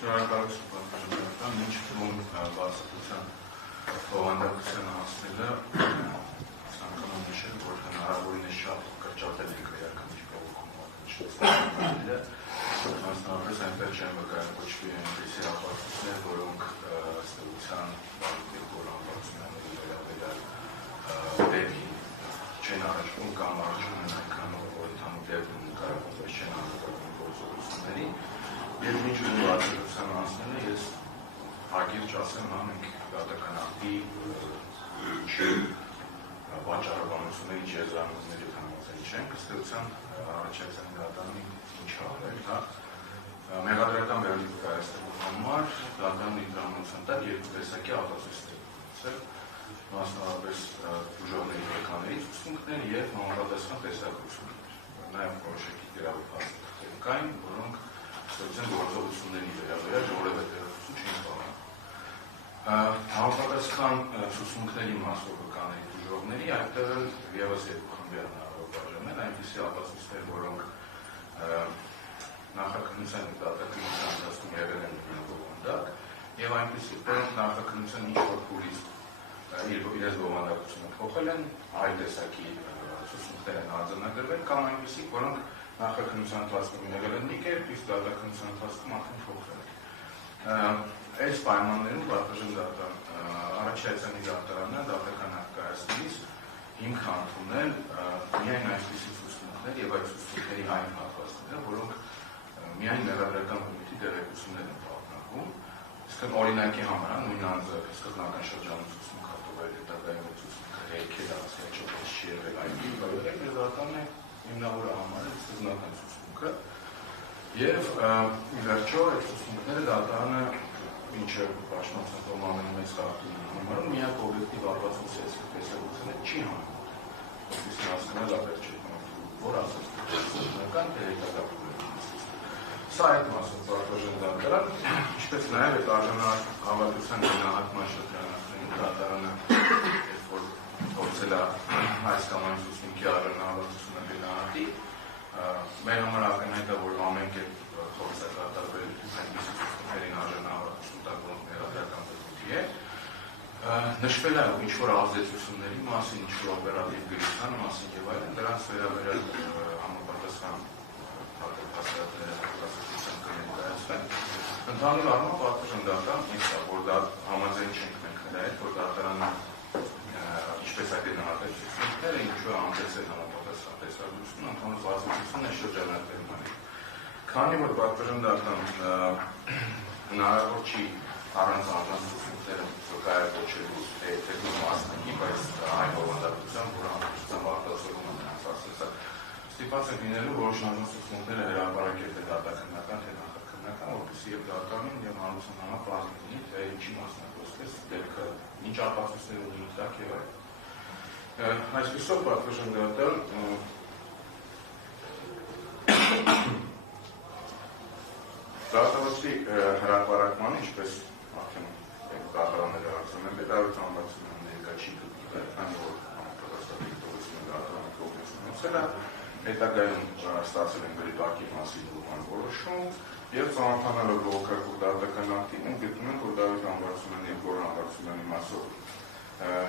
շնորհակալություն ինչ թվում բացատրության բովանդակությանը հասնելը ցանկանում նշել, որ հնարավորինս շատ կրճատել ենք վերականգնիչ բողոքումները, մասնավորապես այնպես չեն վկայում կոչվի այնպիսի ապացույցներ, որոնք ըստ էության գործունեությունների վերաբերյալ դեպքի չեն առաջվում կամ առաջվում են այնքան որ ընդհանուր դեպքում նկարագրված չեն անհատական գործողությունների եւ ինչ որ բացատրության հասնելը ես հագիրճ ասեմ մենք դատականատի վաճառականությունների եզրանոցների համաձայն չենք ըստ էության առաջացան դատանի ինչ արել, հա մեղադրական վերաբերյալ կայացնելու համար դատանի դրամության տակ երկու տեսակի ապացույցներ մասնավորապես ուժողների մեկաների ցուցմունքներ եւ համապատասխան տեսակություններ, նաեւ որոշակի դերակատարներ կային, որոնք ստացան գործողությունների վերաբերյալ որևէ տեղեկություն չեն ստանում։ Համապատասխան ցուցմունքների մասով մեկաների ուժողների այդտեղ եւս երկու խմբեր հնարավորներ, այնպիսի ապացույցներ, որոնք նախաքննության դատականության ընթացքում եղել են բովանդակ եւ այնպիսի որոնք նախաքննության ինչ-որ փուլից իրենց բովանդակությունը փոխել են, այլ տեսակի ցուցմունքներ են արձանագրվել կամ այնպիսի, որոնք նախաքննության ընթացքում եղել են մի կերպ, իսկ դատականության ընթացքում արդեն փոխվել են։ Այս պայմաններում Վարդաժն դատան առաջացանի դատարանը դատական հարկայացնելիս հիմք ընդունել միայն այսպիսի ցուցմունքներ եւ այդ ցուցմունքների այն հատվածները, որոնք միայն մեղադրական բնույթի տեղեկություններ են պարունակում, իսկ օրինակի համար նույն անձը սկզբնական շրջանում ցուցմունք հատողել հետագայում ցուցմունքը եկել ասել չի եղել այն բավականին դատարանն է հիմնավորը համարել սկզբնական ցուցմունքը եւ ի վերջո այդ ցուցմունքները դատարանը ինչը պաշտոնական ամենի մեծ խախտում համարում միակ օբյեկտիվ ապացույց տեսակցությունը չի համարում որպես հասկանալ ապերճի որ ասած սկզբնական հետագա սա այդ մասով Վարդաժն դատարան ինչպես նաեւ այդ արժանանակ հավատության գնահատման շրջանակներում դատարանը որ փորձել է այս կամ այն ցուցմունքի արժանահավատությունը գնահատի մեր համար ակնհայտ է որ ամեն կերպ փորձ է կատարվել այնպիսի ցուցմունքներին արժանահավատություն տալ որոնք մեղադրական բնույթի է նշվել է ինչ-որ ազդեցությունների մասին, ինչ-որ օպերատիվ գրության մասին եւ այլն դրանց վերաբերյալ համապատասխան հաստատները ընդհանուր առմամբ Վարդաժն դատարան ինձ որ դա համաձայն չենք մենք նրա հետ որ դատարանը ինչպես այդ գնահատել ցուցմունքները ինչու անցել համապատասխան տեսակցություն ընդհանուր բացատրությունն է շրջանակներում անել քանի որ Վարդաժն դատարան հնարավոր չի առանց առանց ցուցմունքները վկայակոչելու հետևի մասնակի բայց այն բովանդակությամբ որ համապատասխան արտասովում են նրանց ասեցա ստիպված են լինելու որոշ առանց ցուցմունքները հրապարակել թե դատականական թե որպեսզի եւ դատարանին եւ հանրության համար բազմ լինի, թե ինչի մասնակցես դեպքը, ինչ ապացույցներ ունի տակ եւ այլն։ Այսպիսով Վարդաժն դատարան դատավարի հրապարակման, ինչպես արդեն դատարանները ասում են, պետարության համակցության ներկա չի դուքվել, քանի որ համապատասխան դատարանի կողմից ունեցել է, հետագայում ստացել են գրիտակի մասին ուղղման որոշում եւ ծանոթանալով բողոքարկող դատական ակտին գտնում են, որ Դավիթ Համբարձումյանի եւ Գոռ Համբարձումյանի մասով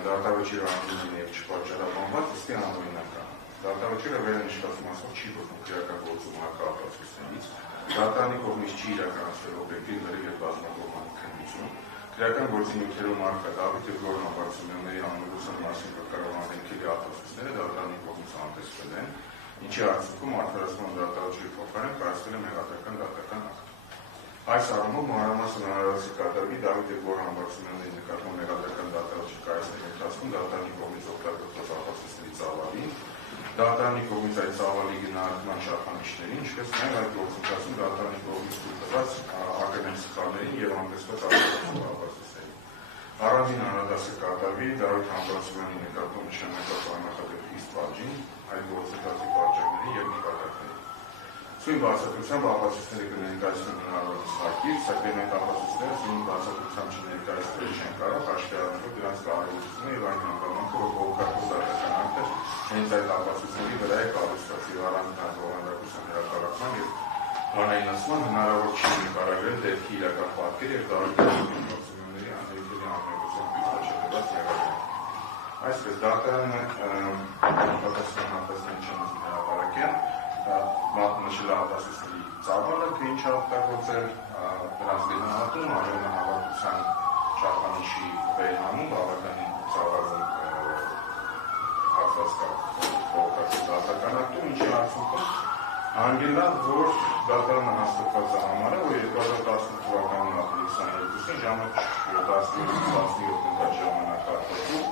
դատավճիռ անձին եւ չպատճառաբանված ըստի անօրինական։ Դատավճիռը վերանշված մասով չի ոտնում քրեական գործում հակապատասխաններից, դատարանի կողմից չի իրականացվել օբյեկտիվ լրիվ եւ բազմակողմանի քննություն, քրեական գործի նյութերում առկա Դավիթ եւ Գոռ Համբարձումյանների անօրինության մասին կատարման դեպքերի ապացույցները դատարանի կողմից անտեսվել են, ինչի արդյունքում արդարացման դատավճիռի փոխարեն կայացվել է մեղադրական դատական ակտ։ Այս առումով մանրամասն հնարավորություն կատարվի Դավիթ եւ Գոռ Համբարձումյանների նկատմամբ մեղադրական դատավճիռ կայացնելու ընթացքում դատարանի կողմից օգտագործված ապացույցների ծավալին, դատարանի կողմից այդ ծավալի գնահատման չափանիշներին, ինչպես նաեւ այդ գործընթացում դատարանի կողմից տրված ակնհայտ սխալներին եւ անտեսված ապացույցներին։ Առանձին անհատասը կատարվի Դավիթ Համբարձումյանի նկատմամբ նշանակված աննախադեպ խիստ պատժին, այդ գործընթացի պատճառների եւ նպատակների։ Սույն բացատրությամբ ապացույցները կներկայացնեն հնարավորինս հարկիր, սակայն այդ ապացույցները սույն բացատրությամբ չներկայացնել չեն կարող, հաշվի առնելով դրանց կարևորությունը եւ այն հանգամանքը, որ բողոքարկող դատական ակտը հենց այդ ապացույցների վրա է կառուցված եւ առանց բովանդակության հրապարակման եւ հանրայնացման հնարավոր չի նկարագրել նկարագրել դեպքի իրական պատկեր եւ դատաների անհետելի անմիջական պայքարի եղանակը։ Այսպես դատարանը պատասխանատվության հրապարակեն նշել հատասությունների ծավալը, թե ինչ օգտագործել, դրանց գնահատում, հավաքության չափանիշի վերհանում, բավականին ծավալում հատված կա դատական ակտում, ինչի արդյունքում հանգելա, որ դատարանը հաստատված համարը, որ 2018 թվականի ապրիլի 22-ին ժամը 17:17 ժամանակահատվածում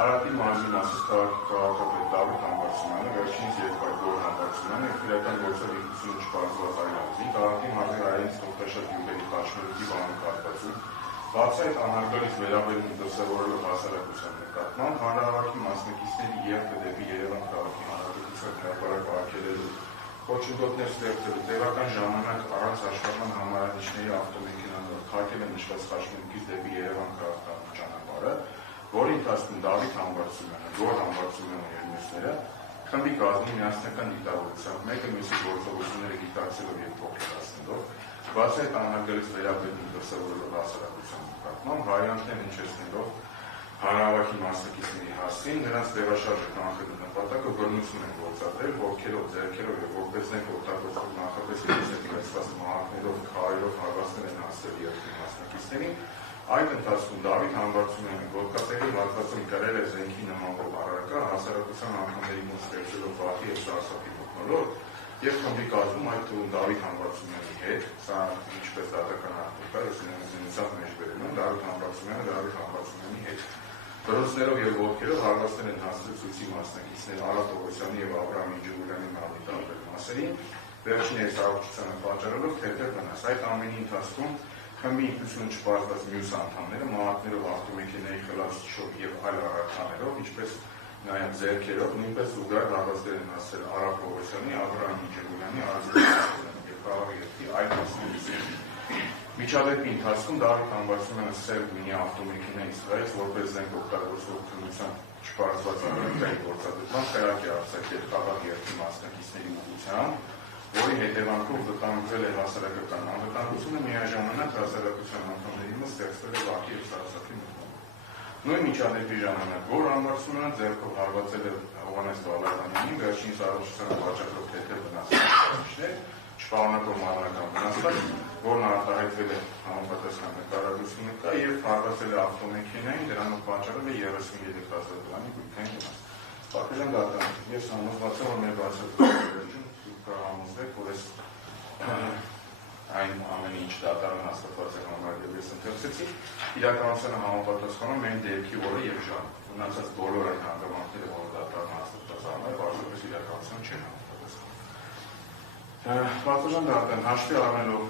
Արարատի մարզի Մասիս քաղաքապետ Դավիթ Համբարձումյանը, վերջինիս Երգայր Գոր Համբարձումյանը և քրեական գործով 54 պարզված այլ ազգին քաղաքի մարզի հայերենից օգտաշատ գյուղերի խաչմերուկի բանուկ հատվածում բացի այդ անհարգալից վերաբերում դրսևորելով հասարակության նկատմամբ հանրահավաքի մասնակիցների և դեպի Երևան քաղաքի հանրապետության հրապարակ արգելելու խոչընդոտներ ստեղծելու տեղական ժամանակ առանց աշխատման համարանիշների ավտոմեքենանով փակել են նշված խաչմերուկից դեպի Երևան քաղաքի ճանապարհը, որի ընթացքում Դավիթ Համբարձումյանը, Գոր Համբարձումյանը և մյուսները խմբի կազմում միասնական դիտավորությամբ մեկը մյուսի գործողությունները գիտակցելով և փոխհատուցելով, բացի այդ անհարգալից վերաբերում դրսևորելով հասարակության նկատմամբ վարիանտներ հնչեցնելով հանրահավաքի մասնակիցների հասցին, նրանց տեղաշարժը կանխելու նպատակը բռնություն են գործադրել, ոտքերով, ձեռքերով և որպեսնեք օգտագործող նախապես իրացված մահակներով, քարերով հարվածներ են հասցրել երկրի մասնակիցներին. Այդ ընթացքում Դավիթ Համբարձումյանը ոտքատեղի հատվածում կրել է զենքի նմանվող առարկա, հասարակության անդամների մոտ ստեղծելով վախի և սարսափի մթնոլորտ և խմբի կազմում այդ թվում Դավիթ Համբարձումյանի հետ, սա ինչպես դատական ակտում կա, ես զինծախ մեջ բերում եմ, Դավիթ Համբարձումյանը Դավիթ Համբարձումյանի հետ բռնցքներով և ոտքերով հարվածներ են հասցրել ցույցի մասնակիցներ Արա Պողոսյանի և Աբրահամ Ինջուլյանի մահվի տարբեր մասերին, վերջիններս առողջությանը պատճառելով թեթև վնաս։ Այդ ամենի ընթացքում խմբի ինքնությունը չպարզված մյուս անդամները մահակներով, ավտոմեքենայի խլացուցիչով և այլ առարկաներով, ինչպես նաև ձեռքերով, նույնպես զուգահեռ հարվածներ են հասցրել Արա Պողոսյանի, Աբրահամ Ինջուլյանի, և քաղաքի այլ մասնակիցների։ Միջադեպի ընթացքում Դավիթ Համբարձումյանը սև մինի ավտոմեքենայից վայից, որպես զենք օգտագործող քննությամբ չպարզված առարկայի գործադրման խրախ է արձակել խաղաղ երկրի մասնակիցների ուղղությամբ, որի հետևանքով վտանգվել է հասարակական անվտանգությունը, միաժամանակ հասարակության անդամների մոտ ստեղծվել է վախի և սարսափի մթնոլորտ։ Նույն միջադեպի ժամանակ Գոր Համբարձումյանը ձեռքով հարվածել է Հովհաննես Բալազանյանին, վերջինիս առողջությանը պատճառելով թեթև վնասներ, չպարունակող մանրական վնասված, որն արտահայտվել է համապատասխան նկարագրությունը կա և հարվածել է ավտոմեքենային, դրանով պատճառել է 33,000 դրամի գույքային վնաս։ Պարոն դատան, ես համոզված եմ, որ մեր բացատրություններում համոզվեք, որ այս այն ամենը ինչ դատարանը հաստատված է համարել և ես ընթերցեցի, իրականությանը համապատասխանում են դեպքի օրը և ժամը։ Մնացած բոլոր այն հանգամանքները, որ դատարանը հաստատված համարել, պարզապես իրականության չեն համապատասխանում։ Պարոն դատան, հաշվի առնելով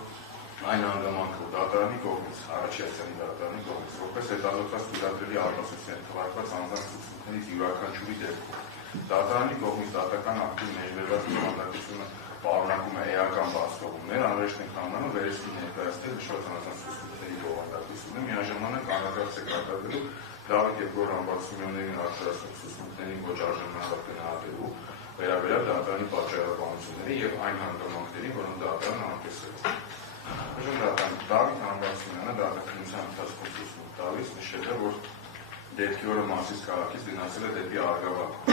այն հանգամանքը, որ դատարանի կողմից, առաջացյալի դատարանի կողմից, որպես հետազոտված թույլատրելի առնոսություններ թվարկված անձանց ցուցմունքներից յուրաքանչյուրի դեպքում դատարանի կողմից դատական ակտի մեջբերված քննադատությունը պարունակում է էական բացթողումներ, անհրաժեշտ է համարում վերստի ներկայացնել նշված անձանց ցուցմունքների բովանդակությունը, միաժամանակ անդրադարձ է կատարվելու Դավիթ և Գոր Համբարձումյաններին արտադրած ցուցմունքների ոչ արժանանալով գնահատելու վերաբերյալ դատարանի պատճառաբանությունների և այն հանգամանքների, որոնք դատարանը անկեսել է։ Դավիթ Համբարձումյանը դատաքննության ընթացքում ցուցմունք տալիս նշել է, որ դեպքի օրը Մասիս քաղաքից գնացել է դեպի Արգավանդ։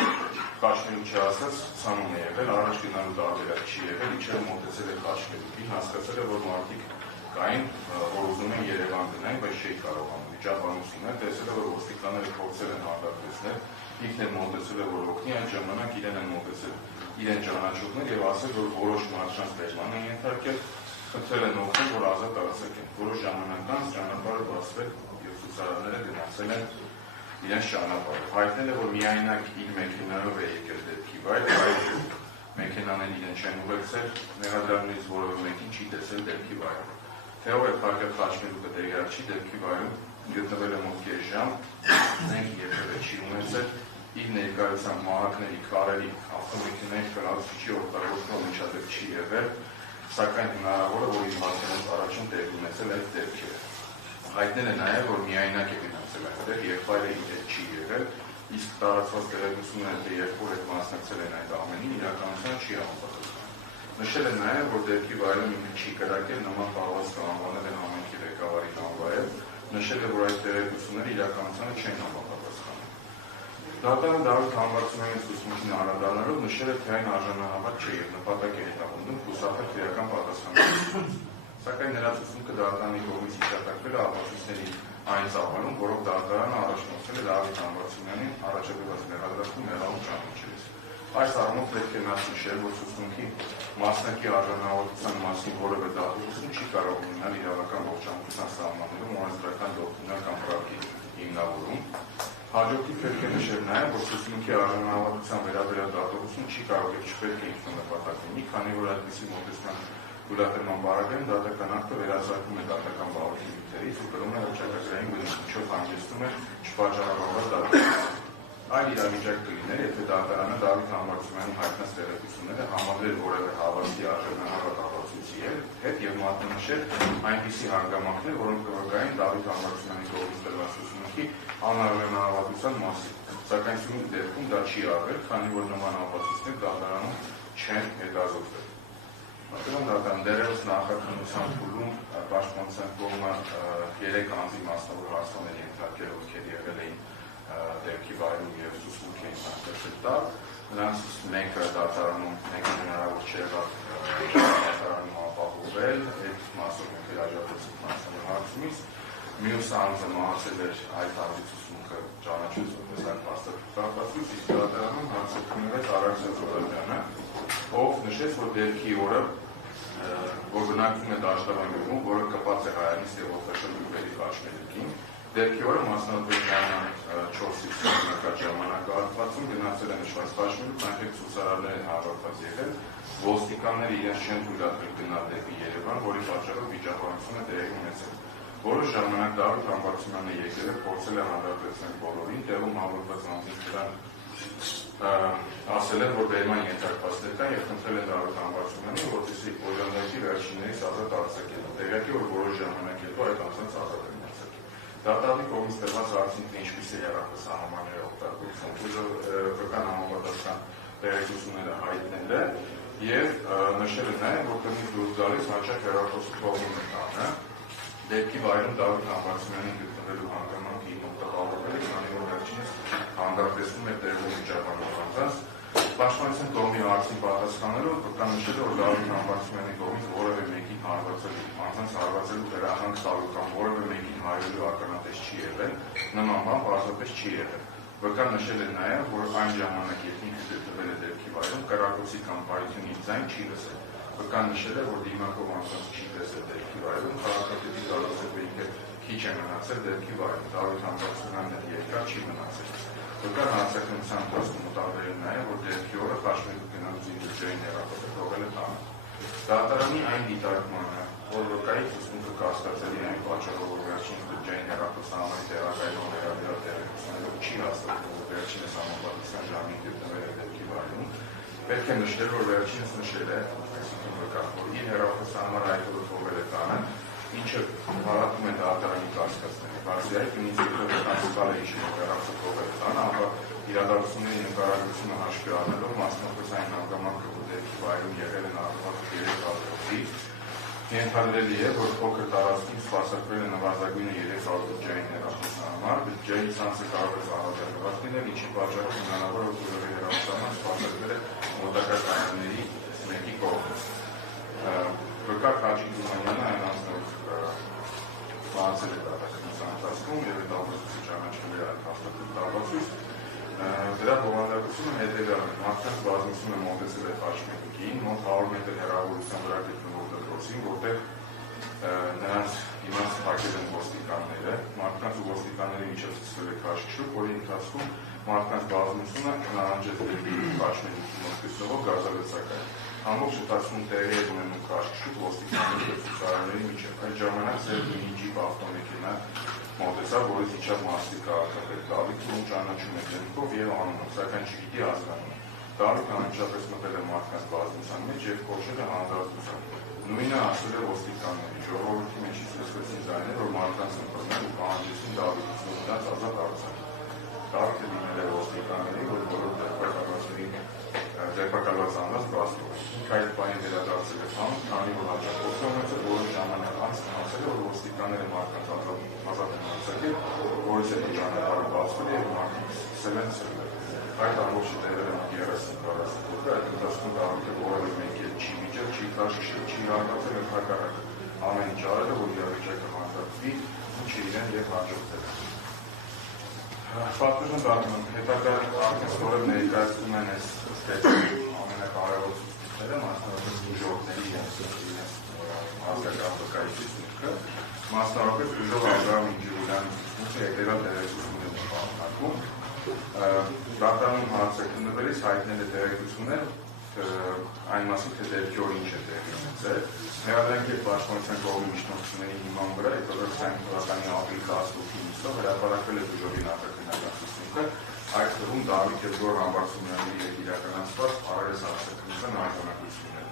Խաչմերուկ չհասած ցանում է եղել, առաջ գնալու տարբերակ չի եղել, իջել մոտեցել է խաչմերուկին, հասկացել է, որ մարդիկ կային, որ ուզում են Երևան գնային, բայց չէի կարողանում։ Վիճաբանությունն է, տեսել է, որ ոստիկանները փորձել են հանդարտեցնել, ինքն է մոտեցել է, որ օգնի, այդ ժամանակ իրեն են մոտեցել իրեն ճանաչողներ և ասել, որ որոշ մարդկանց պայման են ենթարկել, խնդրել են օգնել, որ ազատ արձակեն։ Որոշ ժամանակ անց ճանապարհը բացվել և ցուցարարները գնացել են իրենց ճանապարհով։ Հայտնել է, որ միայնակ իր մեքենայով է եկել դեպքի վայր, այլ մեքենաներ իրեն չեն ուղեկցել, ներառյալներից որևէ մեկին չի տեսել դեպքի վայրում։ Թե ով է փակել խաչմերուկը տեղյակ չի, դեպքի վայրում գտնվել է մոտ կես ժամ, զենք երբևէ չի ունեցել, իր ներկայությամբ մահակների, քարերի, ավտոմեքենայի խլացուցիչի օգտագործման միջադեպ չի եղել, սակայն հնարավոր է, որ իր հասցեանից առաջին տեղի ունեցել այդ դեպքերը։ Հայտնել է նաև, որ միայնակ է գնացել այդտեղ, եղբայրը իր հետ չի եղել, իսկ տարածված տեղեկությունները, թե երբ որ հետ մասնակցել են այդ ամենին, իրականության չի համապատասխանում։ Նշել է նաև, որ դեպքի վայրում ինքը չի կրակել, նման խաղացքը անվանել են համայնքի ղեկավարի անվայել, նշել է, որ այդ տեղեկությունները իրականությանը չեն համապատասխանում։ Դատարանը Դավիթ Համբարձումյանի ցուցմունքին անդրադառնալով նշել է, թե այն արժանահավատ չէ եւ նպատակ է հետապնդում խուսափել քրեական պատասխանատվությունից։ Սակայն նրա ցուցմունքը դատարանի կողմից հիշատակվել է ապացույցների այն ծավալում, որով դատարանը առաջնորդել է Դավիթ Համբարձումյանին առաջադրված մեղադրատու մեղավոր ճանաչելիս։ Այս առումով պետք է նշել, որ ցուցմունքի մասնակի արժանահավատության մասին որևէ դատողություն չի կարող ունենալ իրավական ողջամտության սահմաններում օրենսդրական դոկտրինալ կամ պրակտիկ հիմնավորում։ Հաջորդիվ պետք է նշել նաև, որ ցուցմունքի արժանահավատության վերաբերյալ դատողություն չի կարող եւ չպետք է ինքնանպատակ լինի, քանի որ այդպիսի մոտեցման թույլատրման բարակայում դատական ակտը վերացարկում է դատական բավարարի նյութերից ու կրում է հռչակագրային գնահատանքով հանգեցնում է չպատճառաբանված դատողություն։ Այլ իրավիճակ կլիներ, եթե դատարանը Դավիթ Համբարձումյանի հայտնած տեղեկությունները համադրել որևէ հավաստի արժանահավատ ապացույցի հետ եւ մատնանշել այնպիսի հանգամանքներ, որոնք կվկայեն Դավիթ Համբարձումյանի կողմից տրված ցուցմունքի անարժանահավատության մասին։ Սակայն սույն դեպքում դա չի արվել, քանի որ նման ապացույցներ դատարանում չեն հետազոտվել։ Դատարան դերևս նախաքննության փուլում պաշտպանության կողմը 3 անձի մասնավոր հարցումների ենթարկել, ովքեր եղել էին դեպքի վայրում եւ ցուցմունքի էին մասնակցել տալ, նրանց մեկը դատարանում մեկը հնարավոր չի եղավ դատարանում ապահովել, այդ մասով մենք հրաժարվեցինք մասնավոր հարցումից, մյուս անձը մահացել էր այդ անձի ցուցմունքը ճանաչեց որպես այդ փաստաթղթացույց, իսկ դատարանում հարցը քննվեց Արաքսյա Զոհրաբյանը, ով նշեց, որ դեպքի օրը որ բնակվում է Դաշտավան, որը կապված է Հայաստանից եւ Օտաշալու գյուղերի խաչմերուկին, դեպքի օրը մասնավորապես 4-ից 5 ժամանակահատվածում գնացել է նշված խաչմերուկ, այնտեղ ցուցարարներ են հավաքված եղել, ոստիկանները իրենց չեն թույլատրել գնալ դեպի Երևան, որի պատճառով վիճակահանությունը տեղի ունեցել։ Որոշ ժամանակ Դավիթ Համբարձումյանը եկել է, փորձել է հանդարտեցնել բոլորին, տեղում հավաքված անձինք նրան ասել են, որ բերման ենթարկվածներ կան եւ խնդրել են Դավիթ Համբարձումյանին, որպեսզի օժանդակի վերջիններից ազատ արձակել։ Տեղյակի որ որոշ ժամանակ հետո այդ անձանց ազատ են արձակել։ Դատարանի կողմից տրված արդյունքն ինչպես է եղավ սահմանները օգտագործում, վկան համապատասխան տեղեկությունները հայտնել է եւ նշել է նաեւ, որ տնից դուրս գալիս հաճախ հեռախոսի կողմում է տանը։ Դեպքի վայրում Դավիթ Համբարձումյանին գտնվելու հանգամանքի մոտավորվել է, քանի որ վերջինս հանդարտեցնում է տեղում վիճակահանող անձանց։ Պաշտպանության կողմի հարցին պատասխանելով վկանշել է, որ Դավիթ Համբարձումյանի կողմից որևէ մեկին հարվածելու, անձանց հարվածելու վերահանգ տալու կամ որևէ մեկին հայելու ականատես չի եղել, նման բան պարզապես չի եղել։ Վկան նշել է նաև, որ այն ժամանակ, երբ ինքը գտնվել է դեպքի վայրում, կրակոցի կամ պարիսյունի ձայն չի լսել։ Վկան նշել է, որ դիմակով անձանց չի տեսել դեպքի վայրում, քաղաքապետի գալուց ինքը քիչ է մնացել դեպքի վայրում, Դավիթ Համբարձումյանն երկար չի մնացել։ Վկան հարցաքննության ընթացքում մտավորել նաև, որ դեպքի օրը խաչմերուկ գնալուց ինդուստրիային հեռախոսը թողել է տանը։ Դատարանի այն դիտարկմանը, որ վկայի ցուցմունքը կասկածելի այն պատճառով, որ վերջինս բջջային հեռախոսահամարի տեղակայման վերաբերյալ տեղեկություններով չի հաստատվում, որ վերջինս համապատասխան ժամին գտնվել է դեպքի վայրում, պետք է նշել, որ վերջինս նշել է, այսինքն վկան, որ իր հեռախոսահամարը այդ օրը թողել է տանը, ինչը հարատում է դատարանի կասկածները։ Բացի այդ, նույնիսկ հետո վկանսկալ է իշի հեռախոսը թողել է տանը, ապա իրադարձությունների նկարագրությունը հաշվի առնելով մասնավորապես այն հանգամանքը, որ դեպքի վայրում եղել են առնված 3 ազգի, ենթադրելի է, որ փոքր տարածքում սպասարկվել է նվազագույնը 300 բջջային հեռախոսահամար, բջջային ցանցը կարող է զարգացված լինել, ինչի պատճառով հնարավոր է որ հեռախոսահամար սպասարկվել է մոտակա կայանների մեկի կողմից։ Վկա Խաչիկ Զումանյանը այն անձնով մահացել է դատախազության ընթացքում եւ այդ ապացույցը ճանաչվել է այդ հաստատել ապացույց։ Դրա բովանդակությունը հետեւյալն է. մարդկանց բազմությունը մոտեցել է խաչմերուկին, մոտ 100 մետր հեռավորության վրա գտնվող դպրոցին, որտեղ նրանց դիմաց փակել են ոստիկանները, մարդկանց ու ոստիկանների միջև սկսվել է քաշքշուկ, որի ընթացքում մարդկանց բազմությունը հնարավորեց դեպի խաչմերուկի մոտ գտնվող գազալցակայ։ Ամբողջ ընթացքում տեղի է ունենում քաշքշուկ ոստիկանների եւ ցուցարարների միջև։ Այդ ժամանակ ծեր Մինիջիպ ավտոմեքենա մոտեցավ, որից իջավ Մասրիկ քաղաքապետ Դավիթ, ում ճանաչում է դեմքով եւ անունով, սակայն չգիտի ազգանունը։ Դավիթը անմիջապես մտել է մարդկանց բազմության մեջ եւ կոչել է հանդարտության։ Նույնը ասել է ոստիկաններին, ժողովրդի մեջից լսվեցին ձայներ, որ մարդկանց ընտրել ու պահանջեցին Դավիթից, որ նրանց ազատ արձակեն։ Դավիթը դիմել է ոստիկաններին, որ բոլոր դեպակալվածների դեպակալված անձանց բացվող։ Ինքը այդ բանի վերադարձ Սահմանները մարդկանց ազատ են արձակել, որից հետո ճանապարհը բացվել է և մարդիկ սկսել են սրվել։ Այդ ամբողջը տևել է 30-40 օր, այդ ընթացքում Դավիթը որևէ մեկի հետ չի վիճել, չի քաշքշել, չի հանդարտել և հակառակը ամեն ինչ արել է, որ իրավիճակը հանդարտվի ու չիրեն և հաջողվել։ Պատմություն դառնում հետագա արտիստորը ներկայացնում են այս ամենակարևոր ցուցումները, մասնավորապես բուժողների իրենց ազգական վկայությունները, մասնավորապես բուժող Աբրահամ Ինջուրյան հետևյալ տեղեկություններ են պարունակում։ Դատարանում հարցաքննվելիս հայտնել է տեղեկություններ այն մասին, թե դեպքի օր ինչ է տեղի ունեցել։ Մեղադրանքի և պաշտպանության կողմի միջնորդությունների հիման վրա 2020 թվականի ապրիլի 18-ով հրապարակվել է բուժողի նախաքննական ցուցմունքը, այդ թվում Դավիթ և Գոռ Համբարձումյանի հետ իրականացված առերես հարցաքննության արձանագրությունները։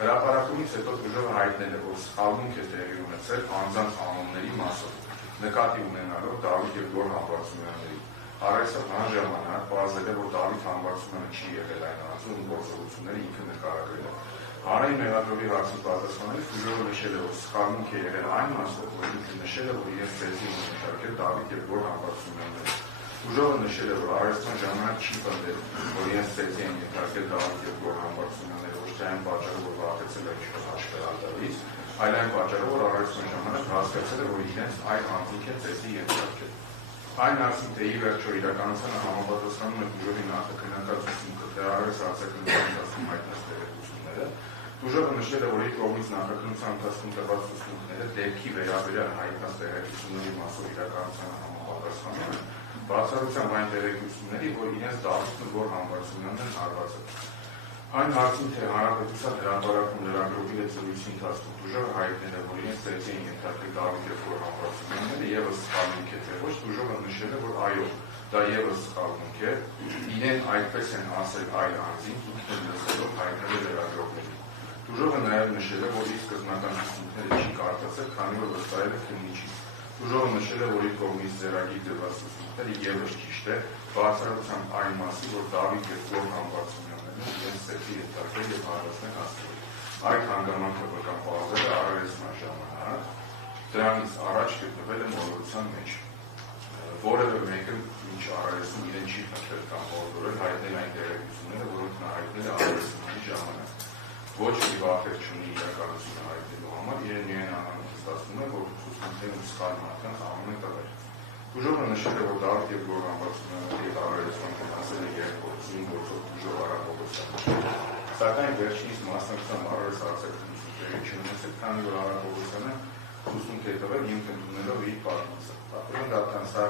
Հրապարակումից հետո բուժողը հայտնել է, որ սխալմունք է տեղի ունեցել անձանց անունների մասով, նկատի ունենալով Դավիթ և Գոռ Համբարձումյանների։ Առայսը հանժամանակ պարզել է, որ Դավիթ Համբարձումյանը չի եղել այն անձը, ում գործողությունները ինքը նկարագրել է։ Հանրային մեղադրողի հարցին պատասխանելիս բուժողը նշել է, որ սխալմունք է եղել այն մասով, որ ինքը նշել է, որ իրենց ծեզի են ենթարկել Դավիթ և Գոռ Համբարձումյանները։ Բուժողը նշել է, որ արարողության ժամանակ չի պնդել, որ իրենց ծեզի են ենթարկել Դավիթ և Գոռ Համբարձումյանները, ոչ թե այն պատճառով, որ վախեցել է ինչպես հաշվելան տալիս, այլ այն պատճառով, որ արարողության ժամանակ հասկացել է, որ իրենց այդ անձինք է ծեզի ենթարկել։ Այն հարցին, թե ի վերջո իրականությանը համապատասխանում է բուժողի նախաքննական ցուցմունքը, թե առերես արձակնության ընթացքում հայտնած տեղեկությունները, բուժողը նշել է, որ իր կողմից նախաքննության ընթացքում տրված ցուցմունքները դեպքի վերաբերյալ հայտնած տեղեկությունների մասով իրականությանը համապատասխանում են, բացառությամբ այն տեղեկությունների, որ իրենց Դավիթն ու Գոռ Համբարձումյանն են հարվածել։ Այն հարցին, թե հանրապետության հրապարակում լրագրողի հետ զրույցի ընթացքում բուժողը հայտնել է, որ իրենց ծեզի են ենթարկել Դավիթ և Գոռ Համբարձումյանները ևս սխալմունք է, թե ոչ, բուժողը նշել է, որ այո, դա ևս սխալմունք է, իրեն այդպես են ասել այլ անձին, ինքն լսելով հայտնել է լրագրողներին։ Բուժողը նաև նշել է, որ իր սկզբնական ցուցմունքները չի կարդացել, քանի որ վստահել է քննիչից։ Բուժողը նշել է, որ իր կողմից ձեռագիր դրված ցուցմունքները ևս ճիշտ է, բացառությամբ այն մասի, որ Դավիթ և Գոռ Համբարձումյաններն իրենց ծեզի ենթարկել և հարվածներ հասցրել։ Այդ հանգամանքը վկա պարզել է առերեսման ժամանակ, դրանից առաջ գտնվել է մոլորության մեջ։ Որևէ մեկը ինչ առերեսում իրեն չի խնդրել կամ հորդորել հայտնել այն տեղեկությունները, որոնք նա հայտնել է առերեսման ժամանակ։ Ոչ մի վախեր չունի իրականությունը հայտնելու համար, իրեն միայն անհանգստացնում է, որ ցուցմունքներում սխալ մարդկանց անուն է տվել։ Բուժողը նշել է, որ Դավիթ և Գոռ Համբարձումյանների հետ առերեսման գնացել է երկրորդին գործող բուժող Արա Պողոսյանը։ Սակայն վերջինիս մասնակցությամբ առերես արձակնություն տեղի չունեցել, քանի որ Արա Պողոսյանը ցուցմունք է տվել հիմք ընդունելով իր պատմածը։ Պատմական դատանցա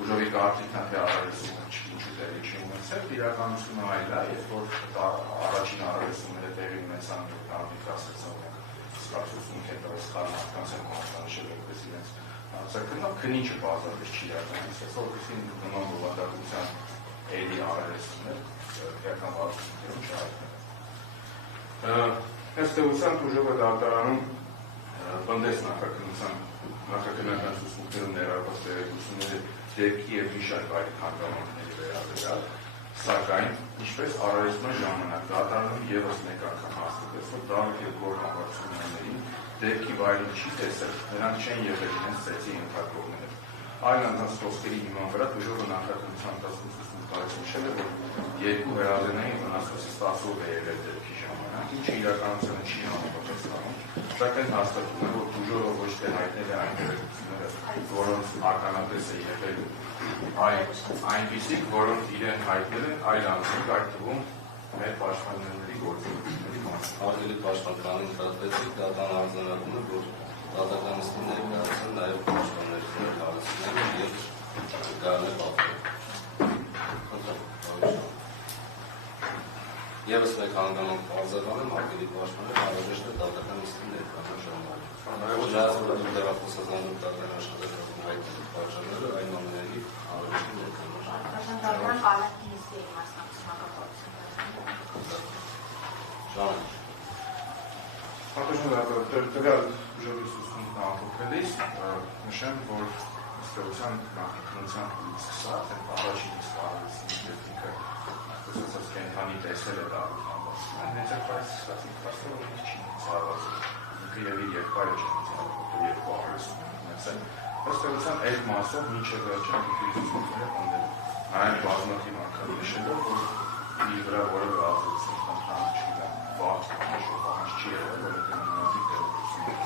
բուժողի կարծիքն է, թե առերեսումը ինչու տեղի չի ունեցել, իրականությունը այլ է, երբ որ առաջին առերեսումները տեղի ունեցան Դավիթ ասացողը սխալ ցուցմունք է տվել սխալ մարդկանց են մատնանշել որպես իրենց արձակնող, քննիչը պարզապես չի իրականացրել, որպեսզի նման բովանդակության էլի առերեսումներ քրեական պատմություններում չհայտնվեն։ Ըստ էության բուժողը դատարանում պնդեց նախաքննական ցուցմունքներում ներառված տեղեկությունները դեպքի և մի շարք այլ հանգամանքների վերաբերյալ, սակայն, ինչպես առերեսման ժամանակ դատարանում ևս մեկ անգամ հաստատեց, որ Դավիթ և Գոռ Համբարձումյաններին դեպքի վայրին չի տեսել, նրանք չեն եղել իրենց ծեզի ենթարկողները։ Այլ անձանց խոսքերի հիման վրա բուժողը նախաքննության ընթացքում ցուցմունքարից նշել է, որ երկու հրազենային վնասվածք ստացող է եղել դեպքի ժամանակ, ինչը իրականությանը չի համապատասխանում, սակայն հաստատում է, որ բուժողը ոչ թե հայտնել է այն տեղեկությունները, որոնց ականատես է եղել այնպիսիք, որոնք իրեն հայտնել են այլ անձինք, այդ թվում մեր պաշտպանների գործողությունների մասին։ Արտերի պաշտպանականին կրատվեցիք դատան արձանագրումը, որ դատականստին ներկայացան նաև պաշտպանների հարցները և գարնե պատվեր։ Եվս մեկ հանգամանք պարզաբանում արտերի պաշտպանները հարաբերշտ է դատականստին ներկայացան ժամանակ։ Չնայած որ տեղափոխսազանող դատական աշխատակազմում հայտնի պաշտպանները այն ամենների հարաբերշտ ներկայացան։ Դատական կալակինիսի մասնակցության Տվյալ բուժողի ցուցմունքն ամփոփելիս նշեմ, որ ըստ էության նախաքննության սկսած առաջին իսկ առերեսի տեխնիկը ասած կենթանի տեսել է Դավիթ Համբարձումյանը, հենց այդ սկսած ինքնաստորը չի ցավացել։ Ինքը եւ իր եղբայրը չեն ցավացել երկու առերեսում ասել, ըստ էության այդ մասով մինչև վերջին դիպլոմատները կնդել։ Այն բազմաթիվ անգամ նշելով, որ իր վրա որևէ ազդեցություն խնդրան չգիտեմ, վաղ պահանջ չի եղել, որովհետև մնացի տեղեկություն։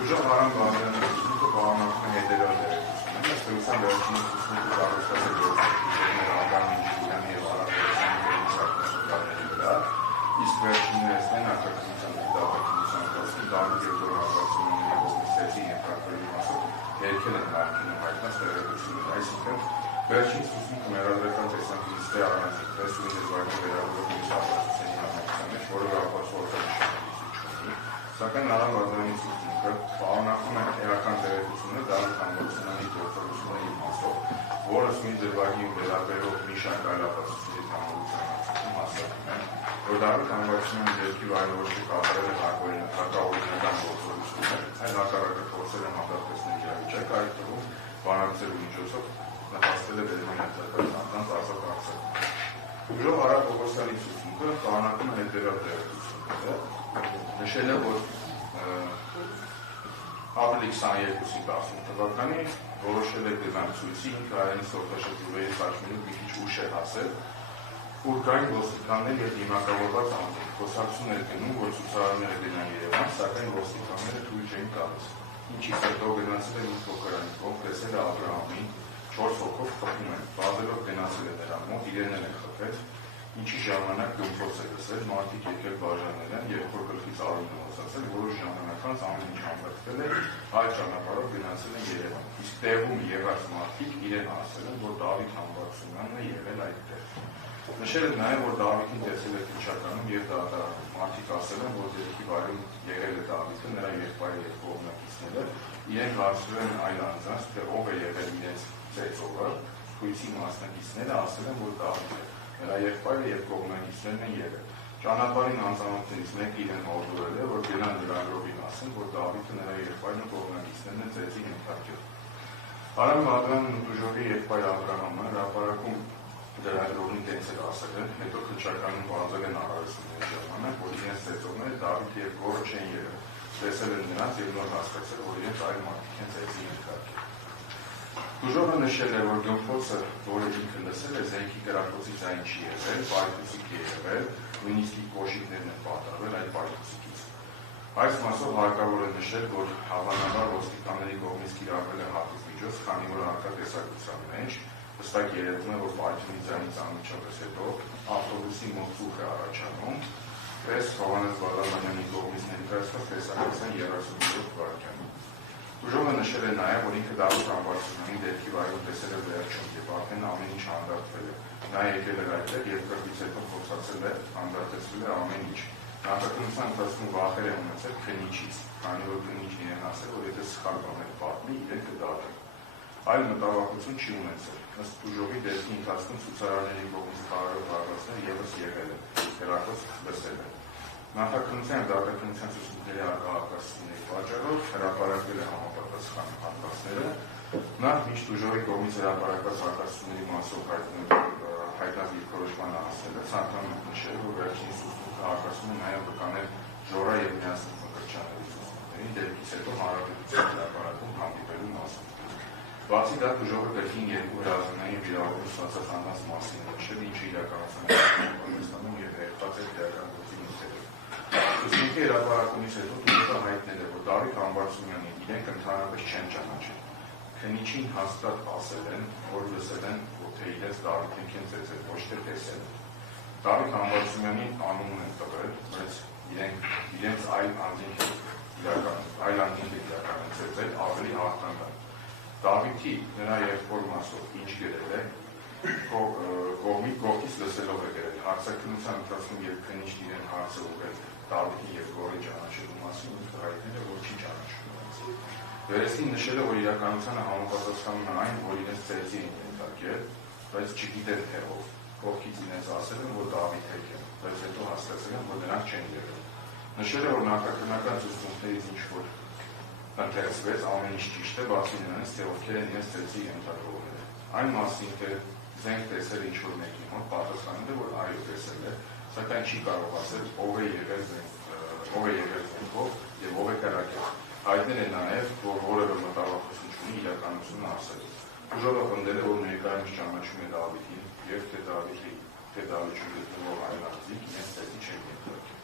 Ուժեղ Արամ Բաղդյանի ուսուցումը պարունակում է հետևյալ տեղեկություններ, ըստ էության վերջին ուսուցումը կառուցված է գործողությունների ականջիության և հարաբերության գերմիսակների վրա, իսկ վերջիններս են արտաքնության դատականության կազմում Դավիթ Եվդոր Հակոբյանի կողմից ենթարկվելու մասով երգել են Մարկինը հայտնած տեղեկությունները, այսինքն վերջին ուսուցումը մերադրական տեսանկյունից թե առանձին տեսուի դժվարին վերաբերող մյուս ապացույցների համակցության մեջ, որը ապացուցողական չունի, սակայն Արամ Բաղդյանի ուսուցումը պարունակում է էական տեղեկությունները Դավիթ Հանգոստյանի գործողությունների մասով, որը մի դժվարին վերաբերող մի շարք այլ ապացույցների համակցության հասարակում է, որ Դավիթ Հանգոստյանի դեպքի վայրորոշը կատարել է հակաօրինական գործողություններ, այլ հակառակը փորձել է հանդարտեցնել իրավիճակը, այդ թվում բանակցելու միջոցով նպաստել է բերման ենթարկված անձանց ազատ արձակում։ Ուժով Արամ Պողոսյանի ուսուցումը պարունակում է հետևյալ տեղեկությունները, նշել է, որ ապրիլի 22-ին թվականին որոշել է դեպի ինքնարանի սորտաշրջուվերի սաչմինուկ մի քիչ ուշ է հասել, որ կային ոստիկաններ և դիմակավորված անձինք, խոսակցություններ գնում, որ ցուցարարները գնան Երևան, սակայն ոստիկանները թույլ չէին տալիս։ Ինչից հետո գնացել է մի փոքրանի կողմ, տեսել է Աբրահամին, 4 հոգով խփում են, բազելով գնացել է նրա մոտ, իրեն էլ է խփել, ինչի ժամանակ գնփոց է լսել, մարդիկ եկել բաժանել են, երբ որ գլխից արյունը հոսացել, որոշ ժամանակ անց ամեն ինչ համբերդվել է, այդ ճանապարհով գնացել են Երևան։ Իսկ տեղում եղած մարդիկ իրեն ասել են, որ Դավիթ Համբարձումյանն է եղել այդտեղ։ Նշել է նաև, որ Դավիթին տեսել է քննչականում և դատարանում։ Մարդիկ ասել են, որ դեպքի վայրում եղել է Դավիթը, նրա եղբայրը և կողմնակիցները, իրենք հարցրել են այլ անձանց, թե ով է եղել իրենց ծեծողը, ցույցի մասնակիցները ասել են, որ Դավիթ է, նրա եղբայրը և կողմնակիցներն են եղել։ Ճանապարհին անծանոթներից մեկը իրեն հորդորել է, որ գնան լրագրողին ասեն, որ Դավիթը նրա եղբայրն ու կողմնակիցներն են ծեծի ենթարկել։ Արամ Բաղդյանն ու Տուժովի եղբայր Աբրահամը հրապարակում լրագրողին տենց էլ ասել են, հետո քննչականում պարզել են առավելությունների ժամանակ, որ իրենց ծեծողները Դավիթը և Գոռը չեն եղել, տեսել են նրանց և նոր հասկացել, որ իրենց այլ մարդիկ են ծեծի ենթարկել։ Տուժովը նշել է, որ գնփոցը, որը ինքը լսել է, զենքի կրակոցի ձայն չի եղել, պայթուցիկ է եղել, նույնիսկ կոշիկներն են պատահվել այդ պայթուցիկից։ Այս մասով հարկավոր է նշել, որ հավանաբար ոստիկանների կողմից կիրառվել է հատուկ միջոց, քանի որ առկա տեսակցության մեջ հստակ երևում է, որ պայթյունի ձայնից անմիջապես հետո ավտոբուսի մոտ ծուխ է առաջանում, պես Հովհաննես Բալաբանյանի կողմից ներկայացված տեսակցության 37 վայրկյանում։ Տուժովը նշել է նաև, որ ինքը Դավիթ Համբարձումյանի դեպքի վայրում տեսել է վերջում և արդեն ամեն ինչ հանդարտվել է։ Նա եկել էր այդտեղ և կրկից հետո փորձացել է հանդարտեցվել է ամեն ինչ։ Նախաքննության ընթացքում վախեր է ունեցել քննիչից, քանի որ քննիչն իրեն ասել, որ եթե սխալ բաներ պատմի, իրեն կդատեն։ Այլ մտավախություն չի ունեցել։ Ըստ Տուժովի դեպքի ընթացքում ցուցարարների կողմից բարերով հարվածներ ևս եղել են, հեռախոս լսել են։ Նախաքննության դատականության ցուցումների արկահակասությունների պատճառով հրապարակվել է համապատասխան հատվածները։ Նախ միշտ Տուժովի կողմից հրապարակված արկահակասությունների մասով հայտնած դիրքորոշմանը հասել է, ցանկանում եմ նշել, որ վերջին ուսուցումը արկահակասում է նաև վկանել Ժորա և միասնիկ Մկրտչյանների ուսուցումներին, դեպքից հետո հանրապետության հրապարակում հանդիպելու մասով։ Բացի դա Տուժովը կրկին երկու հրազենային վիրավորում ստացած անձանց մասին նշել, ինչը իրականացան է Հայաստանում և հերթած է քրեական գործի նյութերով։ Ուսուցումների հրապարակումից հետո Տուժովը հայտնել է, որ Դավիթ Համբարձումյանին իրենք ընդհանրապես չեն ճանաչել։ Քննիչին հաստատ ասել են, որ լսել են, թե իրենց Դավիթին են ծեծել, ոչ թե տեսել են։ Դավիթ Համբարձումյանին անունն են տվել, բայց իրենց այլ անձինք իրական ծեծել ավելի հաղթանդակ։ Դավիթի նրա եղբոր մասով ինչ գրել է, կողմից լսելով է գրել, հարցաքննության ընթացքում երբ քննիչն իրեն հարց է ուղղել Դավիթի և Գոռի ճանաչելու մասին, ինքը հայտնել է, որ չի ճանաչում նրանց։ Վերեսին նշել է, որ իրականությանը համապատասխանում է այն, որ իրենց ծեծի են ենթարկել, բայց չգիտեն թե ով։ Կողքից իրենց ասել են, որ Դավիթ հետ են, բայց հետո հասկացել են, որ նրանք չեն եղել։ Նշել է, որ նախաքննական ցուցումներից ինչ-որ ընթերցվեց, ամեն ինչ ճիշտ է, բացի նրանից, թե ովքեր են իրենց ծեծի ենթարկողները։ Այն մասին, թե զենք տեսել ինչ-որ մեկի մոտ, պատասխանել է, որ այո տեսել է, սակայն չի կարող ասել ով է եղել զենքով և ով է կրակել։ Հայտնել է Ուժովը պնդել է, որ ներկայումս ճանաչում է Դավիթին և թե Դավիթում գտնվող այլ անձինք իրենց ծեծի չեն ենթարկել։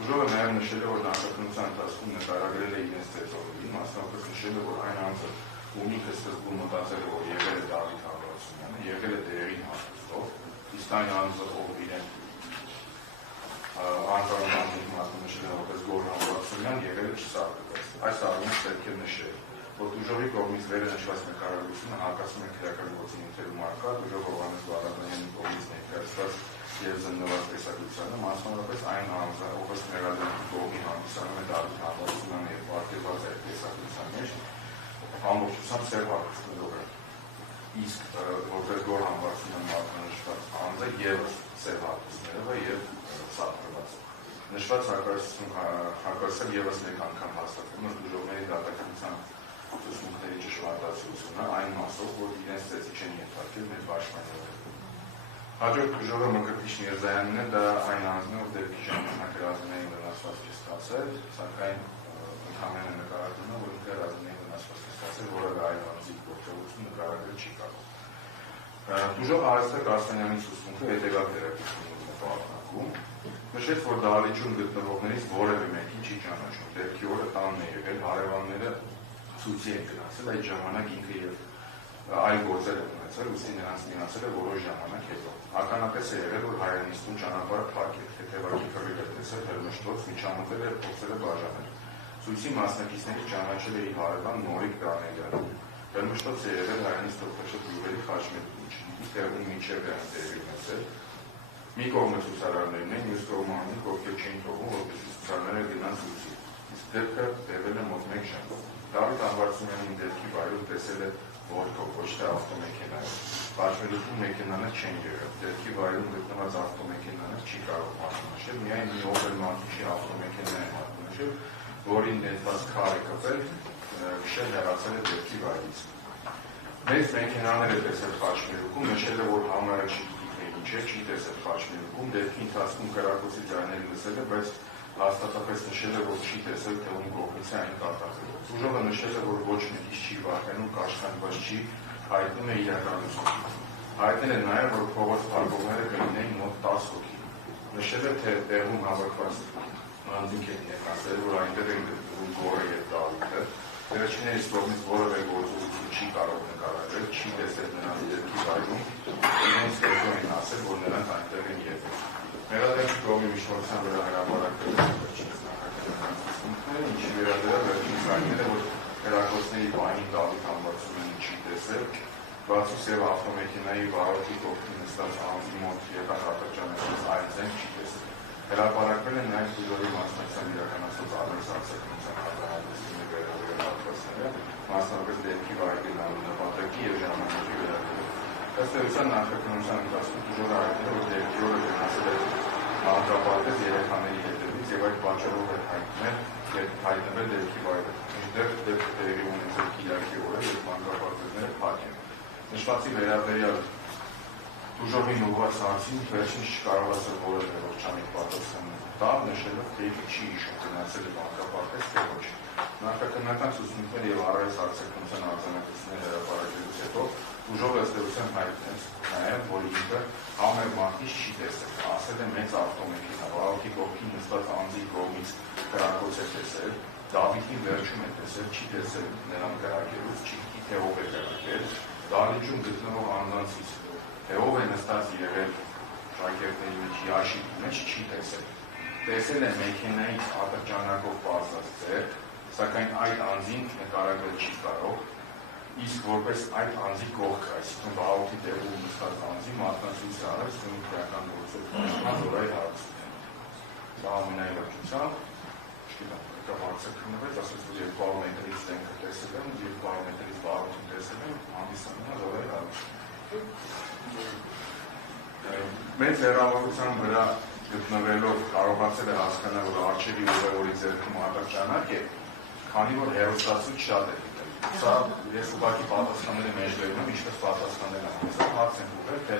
Ուժովը նաև նշել է, որ նախաքննության ընթացքում նկարագրել է իրենց ծեծողներին, մասնավորապես նշել է, որ այն անձը, ում ինքը սկզբում մտածել է, որ եղել է Դավիթ Հալվարդյանը, եղել է դերին հաստատող, իսկ այն անձը, ով իրեն անկարուն անձինք մատնանշել է որպես Գոռ Հալվարդյան, եղել է չսարքված։ Այս առումով պետք է նշել, որ Ուժովի կողմից վերը նշված նկարագրությունը հակասում է քրեական գործի նյութերում առկա Ուժով Հովհաննես Բաղդասարյանի կողմից ներկայացված և զննված տեսակցությանը, մասնավորապես այն անձը, ով ըստ մեղադրանքի կողմի հանդիսանում է Դավիթ Հալվարդյանը և պատկերված այդ տեսակցության մեջ, ամբողջությամբ սև հագուստներով է, իսկ որպես Գոռ Հալվարդյանը մատնանշված անձը ևս սև հագուստներով է և սափրված։ Նշված հակասել ևս մեկ անգամ հաստատվում է Ուժովների դատականության ուսմունքների ճշմարտացիությունը այն մասով, որ իրենց ծեծի չեն ենթարկել մեր պաշտպանները։ Հաջորդ Ուժովը Մկրտիչ Միրզայանն է, դա այն անձն է, ով դեպքի ժամանակ ռազմային վնասված չի ստացել, սակայն ընդհանրապես նկարագրում է, որ ինքը ռազմային վնասված չի ստացել, որևէ այլ անձի գործողություն նկարագրել չի կարող։ Ուժովը Արարատակ Արսենյանից ուսմունքը հետևյալ վերականգնումն է պարունակում, նշեց, որ դահլիճում գտնվողներից որևէ մեկին չի ճանաչում, դեպքի օրը տանն է եղել, հարևանները ցույցի են գնացել, այդ ժամանակ ինքը և այլ գործեր է ունեցել, ուստի նրանց միացել է որոշ ժամանակ հետո։ Ականատես է եղել, որ հայրենիստուն ճանապարհը փակ է, թեթևակի քրիվ է տեսել, հրմշտոց, միջամտել է, փորձել է բաժանել։ Ցույցի մասնակիցների ճանաչել է իր հարևան Նորիկ Դանելյանը։ Հրմշտոց է եղել հայրենիստ օգտաշատ գյուղերի խաչմերուկ, չգիտի տեղում մինչև դրան տեղի ունեցել։ Մի կողմը ցուցարարներն են, մյուս կողմը անունք, ովքեր չէին թողում, որպեսզի ցուցարարները գնան ցույցի։ Իսկ դեպքը տևել է մոտ 1 ժամ։ Դավիթ Հալվարդյանի դեպքի վայրում տեսել է ոտքով, ոչ թե ավտոմեքենայով։ Պատժվելիքում մեքենանը չեն եղել։ Դեպքի վայրում գտնված ավտոմեքենանը չի կարող մատնանշել, միայն մի Opel Matiz-ի ավտոմեքենա է մատնանշել, որին նետված քար է կպել, քշել հեռացել է դեպքի վայրից։ Մեծ մեքենաներ է տեսել խաչմերուկում, նշել է, որ համարը չի չի տեսել խաչմերուկում, դեպքի ընթացքում կրակոցի ձայներ լսել է, բայց հաստատապես նշել է, որ չի տեսել, թե ում կողմից է այն կատարվել։ Ուժովը նշել է, որ ոչ մեկից չի վախենում, կաշկանդված չի, հայտնում է իրականությունը։ Հայտնել է նաև, որ փողոց փակողները կլինեին մոտ 10 հոգի։ Նշել է, թե տեղում հավաքված անձինք են եկածել, որ այնտեղ են գտնվում Գոռը և Դավիթը։ Վերջիններից կողմից որևէ գործողություն չի կարող նկարագրել, չի տեսել նրանց դեպքի վայրում, իրենց հետո են ասել, որ նրանք այնտեղ են եղել։ Մեղադրանքի կողմի միջնորդության վրա հրապարակվել է վերջինս նախաքննության ուսմունքները, ինչի վերաբերյալ վերջինս հայտնել է, որ հրակոցների պահին Դավիթ Հալվարդյանը չի տեսել, բացի սև ավտոմեքենայի վարորդի կողքին նստած անձի մոտ եկած ատրճանացած այլ զենք չի տեսել։ Հրապարակվել է նաև Ուժովի մասնակցությամբ իրականացված առանց արձագանության հակահանդեսների վերաբերյալ հատվածները, մասնավորապես դեպքի վայրի նպատակի և ժամանակի վերաբերյալ։ Ըստ էության նախաքննության ընթացքում Ուժովը հայտնել է, որ դեպքի օրը գնացել է հանրապետից երեխաների հետևից և այդ պատճառով է հայտնվել դեպքի վայրը։ Մինչդեռ դեպքը տեղի ունեցել կիրակի օրը, երբ հանրապետները փակ են։ Նշվածի վերաբերյալ Ուժովին ուղղված հարցին վերջինս չկարողացել որևէ ողջամիտ պատասխան տալ, նշելով, թե ինքը չի հիշում գնացել է հանրապետից, թե ոչ։ Նախաքննական ուսմունքներ և առայժմ արձագանության արձանագրություններ հրապարակելուց հետո Ուժովը ըստ էության հայտնեց նաև, որ ինքը համեր մարդից չի տեսել, ասել է մեծ ավտոմեքենա, վարորդի կողքին նստած անձի կողմից կրակոց է տեսել, Դավիթին վերջում է տեսել, չի տեսել նրան կրակելուց, չի գիտի, թե ով է կրակել, դահլիճում գտնվող անձանցից, թե ով է նստած եղել շակերտների մեջ, ящիկի մեջ չի տեսել։ Տեսել է մեքենայից ատրճանակով պարզած ձեռք, սակայն այդ անձին նկարագրել չի կարող, իսկ որպես այդ անձի կողքը, այսինքն վարորդի տեղում նստած անձի մատնացույց է արել սյունիքական գործով պաշտպան զորայի հարցում։ Դա ամենայնավճությամբ, չգիտեմ, հարցը քննվեց, ասաց, որ 200 մետրից տենքը տեսել եմ, 200 մետրից վարորդին տեսել եմ, հանդիսանում է զորայի հարցում։ Մեծ հեռավորության վրա գտնվելով կարողացել է հասկանալ, որ արջերի ուղևորի ձեռքում ատրճանակ է, քանի որ հեռուստացույց շատ է դիտել։ Սա ես ուղղակի պատասխանների մեջ վերում եմ, ինչպես պատասխանել եմ, սա հարց են ուղղել, թե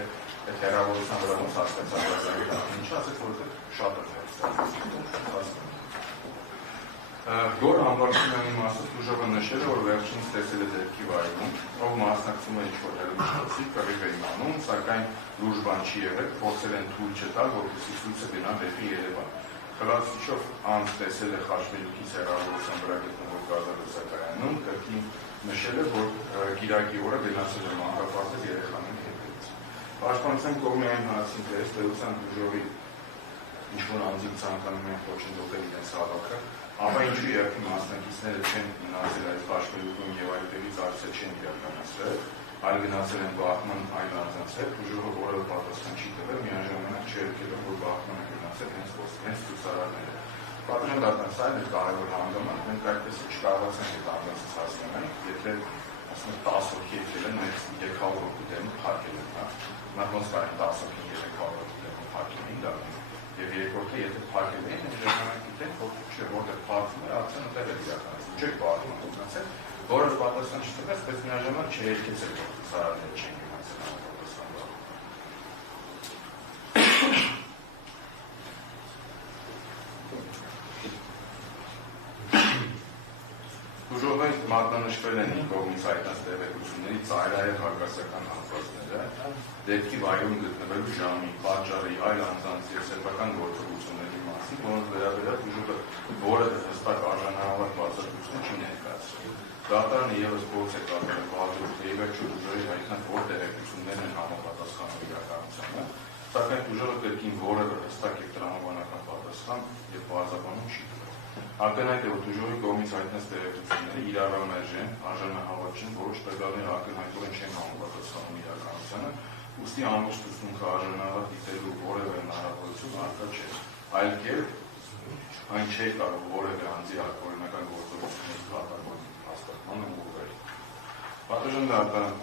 այդ հեռավորության վրա ոնց հասկացավ ինչ ասեց, որովհետև շատ է հեռուստացույց։ Գոր համբարձումյանի մասը ուժովը նշել է, որ վերջինս տեսել է դեպքի վայրում, ով մասնակցում է ինչ-որ հեռուստացի, կռիվ է իմանում, սակայն լուրջ բան չի եղել, փորձել են թույլ չտալ, որպեսզի ցույցը գնա դեպի Երևան։ Խլացուցիչով անձ տեսել է Խաչմերուկից հեռավորության վրա գտնվող գազալսակայանում, կրկին նշել է, որ գիրակի օրը գնացել է մանրապարտեզ երեխաների հետևից։ Պաշտպանության կողմի այն հանրացին դերս տերության ուժովի ինչ-որ անձին ցանկանում են խոչընդոտել իրենց հավաքը, ապա ինչու երբի մասնակիցները չեն մնացել այդ Խաչմերուկում եւ այդտեղից այցել չեն իրականացրել, այլ գնացել են բախման այլ անձանց հետ, ուժովը որևէ պատասխան չի տվել, միաժամանակ չերկելով, որ բախմանը գնացել հենց ցուցարարները։ Պատժեն դատանցային է կարևոր հանգամանք, մենք այդպես չկարողացանք այդ անձանցից հասկանալ, եթե ասում 10 հոգի եկել են, մեծ 300 հոգու դեմ փակել են, հա։ Նախ ոնց կարեն 10 հոգի 300 հոգու դեմ փակել են դա։ Եվ երկրորդը եթե փակել են, այն ժամանակ գիտեն, որ չէ, որտեղ փակվում է, արդեն ուտել է իրականացնում, չէ բախման գնացել, որը պատասխան չտվեց, բայց միաժամանակ չերկեցել, որ ցուցարարները չեն գնացել պատասխան բախ։ Ուժովը մատնանշվել են իր կողմից հայտնած տեղեկությունների ծայրահեղ հակասական հատվածները, դեպքի վայրում գտնվելու ժամի, պատճառի, այլ անձանց և սեփական գործողությունների մասին, որոնց վերաբերյալ ուժովը որևէ հստակ արժանահավատ բացատրություն չի ներկայացրել։ Դատարանը ևս փորձ է կատարել հաջորդի ի վերջո ուժովի հայտնած որ տեղեկություններն են համապատասխանում իրականությանը, սակայն ուժովը կրկին որևէ հստակ և տրամաբանական պատասխան և բարձրաբանում չի տվել։ Ակնհայտ է, որ ուժովի կողմից հայտնած տեղեկությունները իրարամերժ են, արժանահավատ չեն, որոշ տվյալներ ակնհայտորեն չեն համապատասխանում իրականությանը, ուստի ամբողջ ցուցմունքը արժանահավատ դիտելու որևէ հնարավորություն առկա չէ։ Այլ կերպ այն չէ կարող որևէ անձի օրինական գործողությունների կատարման հաստատմանը ուղղել։ Պատժեն դատարան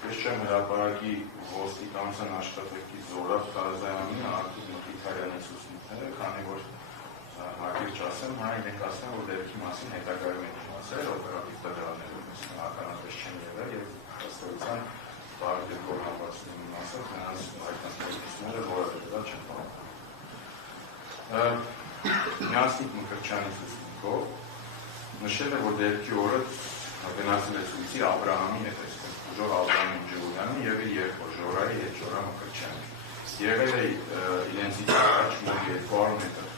ես չեմ հրապարակի ոստիկանության աշխատակի Զորաբ Տարազայանին Արտուր Մխիթարյանի ցուցմունքները, քանի որ հակիրճ ասեմ, նա իրենք ասում որ դեպքի մասին հետագայում են իմացել, օպերատիվ տվյալներով ականատես չեն եղել եւ ըստեյության բարդ դեպքով համացնում ասած նրանց հայտնած տեղեկությունները որևէ դեպք չեն պահպանում։ Միասնիկ Մկրտչյանի ցուցմունքով նշել է, որ դեպքի օրը գնացել է ցույցի Աբրահամի հետ Ժոր Ալբանի Ջուլյանի եւ իր երկու Ժորայի հետ Ժորա Մկրտչյանի։ Եղել է իրենցից առաջ մոտ 200 մետր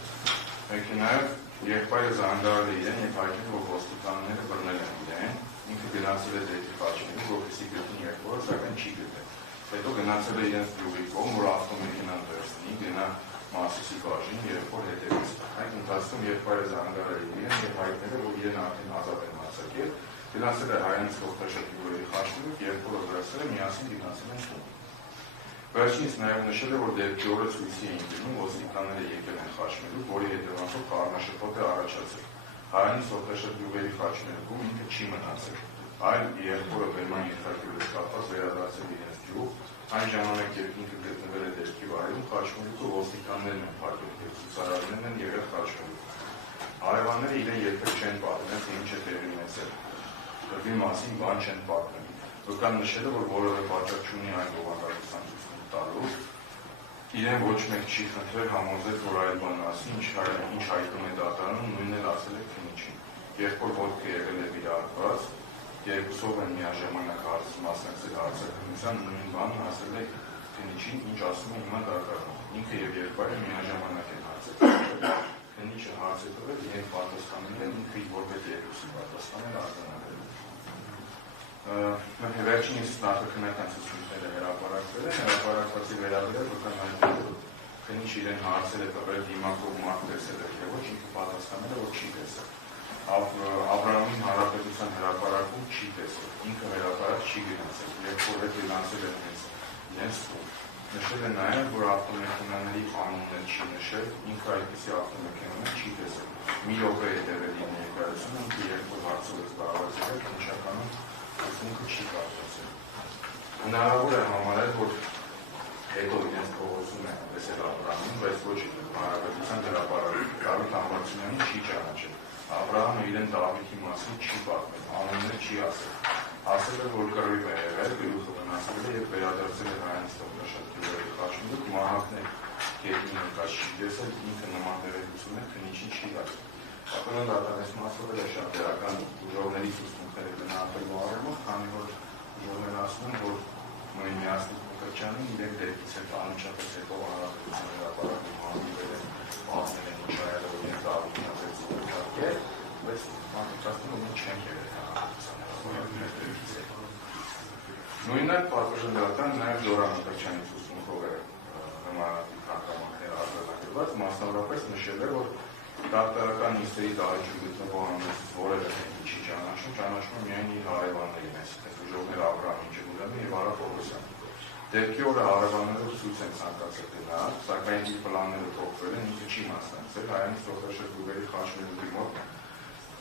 մեքենայով եղբայրը զանգարել է իրեն և հայտնել, որ ոստիկանները բռնել են իրեն, ինքը գնացել է դեպի Խաչմերուկ, որպեսզի գտնի երկրորդ, սակայն չի գտել։ Հետո գնացել է իրենց գյուղի կողմ, որ ավտոմեքենան վերցնի, գնա Մասիսի բաժին, երկրորդ հետևից։ Այդ ընթացքում եղբայրը զանգարել է իրեն և հայտնել է, որ իրեն արդեն ազատ են արձակել, գնացել է Հայանց Ողտաշատ գյուղերի Խաչմերուկ, երկրորդը վերցրել է, միասին գնացել են տուն։ Վերջինս նաև նշել է, որ դեպքի օրը ցույցի էին գնում, ոստիկանները եկել են Խաչմերուկ, որի հետևանքով կառնաշփոթ է առաջացել։ Հայանց Ողտաշատ գյուղերի Խաչմերուկում ինքը չի մնացել, այլ եղբորը բերման ենթարկվելուց կապված վերադարձել իրենց գյուղ, այն ժամանակ երբ ինքը գտնվել է դեպքի վայրում, Խաչմերուկը ոստիկաններն են փակել և ցուցարարներն են եղել Խաչմերուկ։ Հարևանները իրեն երբեք չեն պատմել, թե ինչ է տեղի ունեցել։ Կռվի մասին բան չեն պատմել։ Վկան նշել է, որ որևէ պատճառ չունի այն բովանդակության տալու, իրեն ոչ մեկ չի խնդրել համոզել, որ այլ բան ասի, ինչ հայտնում է դատարանում, նույնն էլ ասել է քննիչին։ Եղբոր ոտքը եղել է վիրահատված, երկուսով են միաժամանակ մասնակցել հարցաքննության, նույն բանն ասել է քննիչին, ինչ ասում է հիմա դատարանում։ Ինքը եւ եղբայրը միաժամանակ են հարցել։ Քննիչը հարց է տվել, իրենք պատասխանել են, ինքը որպես երկուսի պատասխանել արձանագրել։ Վերջինիս նախաքննական ցուցումները հրապարակվել են, հրապարակվածի վերաբերյալ վկան հայտնել, որ քննիչը իրեն հարցել է տվել դիմակով մարդ տեսել է, թե ոչ ինքը պատասխանել է, որ չի տեսել։ Աբրահամին Հանրապետության հրապարակում չի տեսել, ինքը հրապարակ չի գնացել, երբ որ հետ գնացել են իրենց տուն։ Նշել է նաև, որ ավտոմեքենաների անուններ չի նշել, ինքը այդպիսի ավտոմեքենաներ չի տեսել։ Մի րոպե է տևել իր ներկայությունը, ինքը երբ որ հարցով է զբաղվածել, քննչականում ինքը չի կարծացել։ Հնարավոր է համարել, որ հետո իրենց փողոցում է տեսել Աբրահամին, բայց ոչ Հանրապետության հրապարակում Դավիթ Համբարձումյանին չի ճանաչել։ Աբրահամը իրեն Դավիթի մասին չի պատմել, անուններ չի ասել։ Ասել է, որ կռիվ է եղել, գլուխը վնասվել է և վերադարձել է Հայանց Ողտաշատ գյուղերի Խաչմերուկ, մահակն է գետնի ընկած չի տեսել, ինքը նման տեղեկություններ քննիչին չի տալիս։ Պատմական դատանես մասով է շատ դրական ուժողների ցուցմունքները գնահատելու առումով, քանի որ ուժողներն ասում են, որ նույն միասնիկ Մկրտչյանին իրենք դեպքից հետո անմիջապես հետո հանրապետության հրապարակում հանդիպել են, ասել են ինչ այլ որ իրենք Դավիթին ասեցին ուղարկել, բայց մանկացնում ու չենք եղել հանրապետության հետո։ Նույնը պատվժնդական նաև Զորան Մկրտչյանի ցուցմունքով է նմանատիպ հանգամանքները արձանագրված, մասնավորապես նշել է, որ դատական նիստերի դահլիճում գտնվող անձանց որևէ մեկի չի ճանաչում միայն իր հարևաններին, այսինքն ուժողներ Աբրահամ Ջիգուլյանը եւ Արա Պողոսյանը։ Դեպքի օրը հարևանները ցույց են ցանկացել գնալ, սակայն իր պլանները փոխվել են, ինքը չի մասնակցել, հայերեն սոցիալական խաչմերուկի մոտ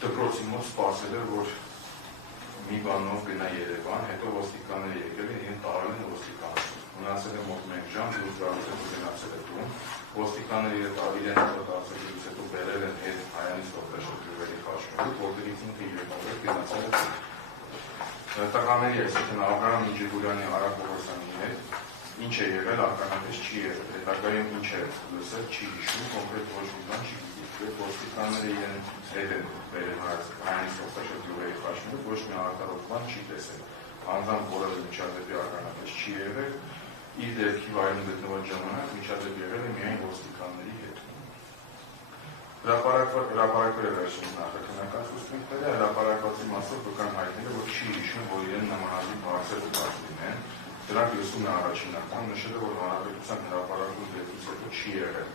դպրոցի մոտ սպասել էր, որ մի բանով գնա Երևան, հետո ոստիկանները եկել են, իրեն տարել են ոստիկանություն։ Մնացել է մոտ 1 ժամ, դուրսգալուց գնացել է տուն, ոստիկանները իրեն տարածելուց հետո բերել են հետ հայերեն սոցիալական խաչմերուկ, որտեղից ինքը իրենով գնացել է տուն։ Տղաների, այսինքն Աբրահամ Ջիգուլյանի Արա Պողոսյանի հետ ինչ է եղել, ականատես չի եղել, հետագայում ինչ է լսել, չի հիշում, կոնկրետ ոչ մի բան չի գիտել, ոստիկանները իրեն հետ են բերել հայերեն սոցիալական խաչմերուկ, ոչ մի արտարոց բան չի տեսել, անձամբ որևէ միջադեպի ականատես չի եղել, իր դեպքի վայրում գտնվող ժամանակ միջադեպ եղել է միայն ոստիկանների հետ։ Հրապարակվել է վերջինս նախաքննական ցուցմունքները, հրապարակվածի մասով վկան հայտնել է, որ չի հիշում, որ իրեն նմանատիպ բարձր ուտած լինեն, դրանք լսում է առաջին անգամ, նշել է, որ հանրապետության հրապարակում դեպքից հետո չի եղել,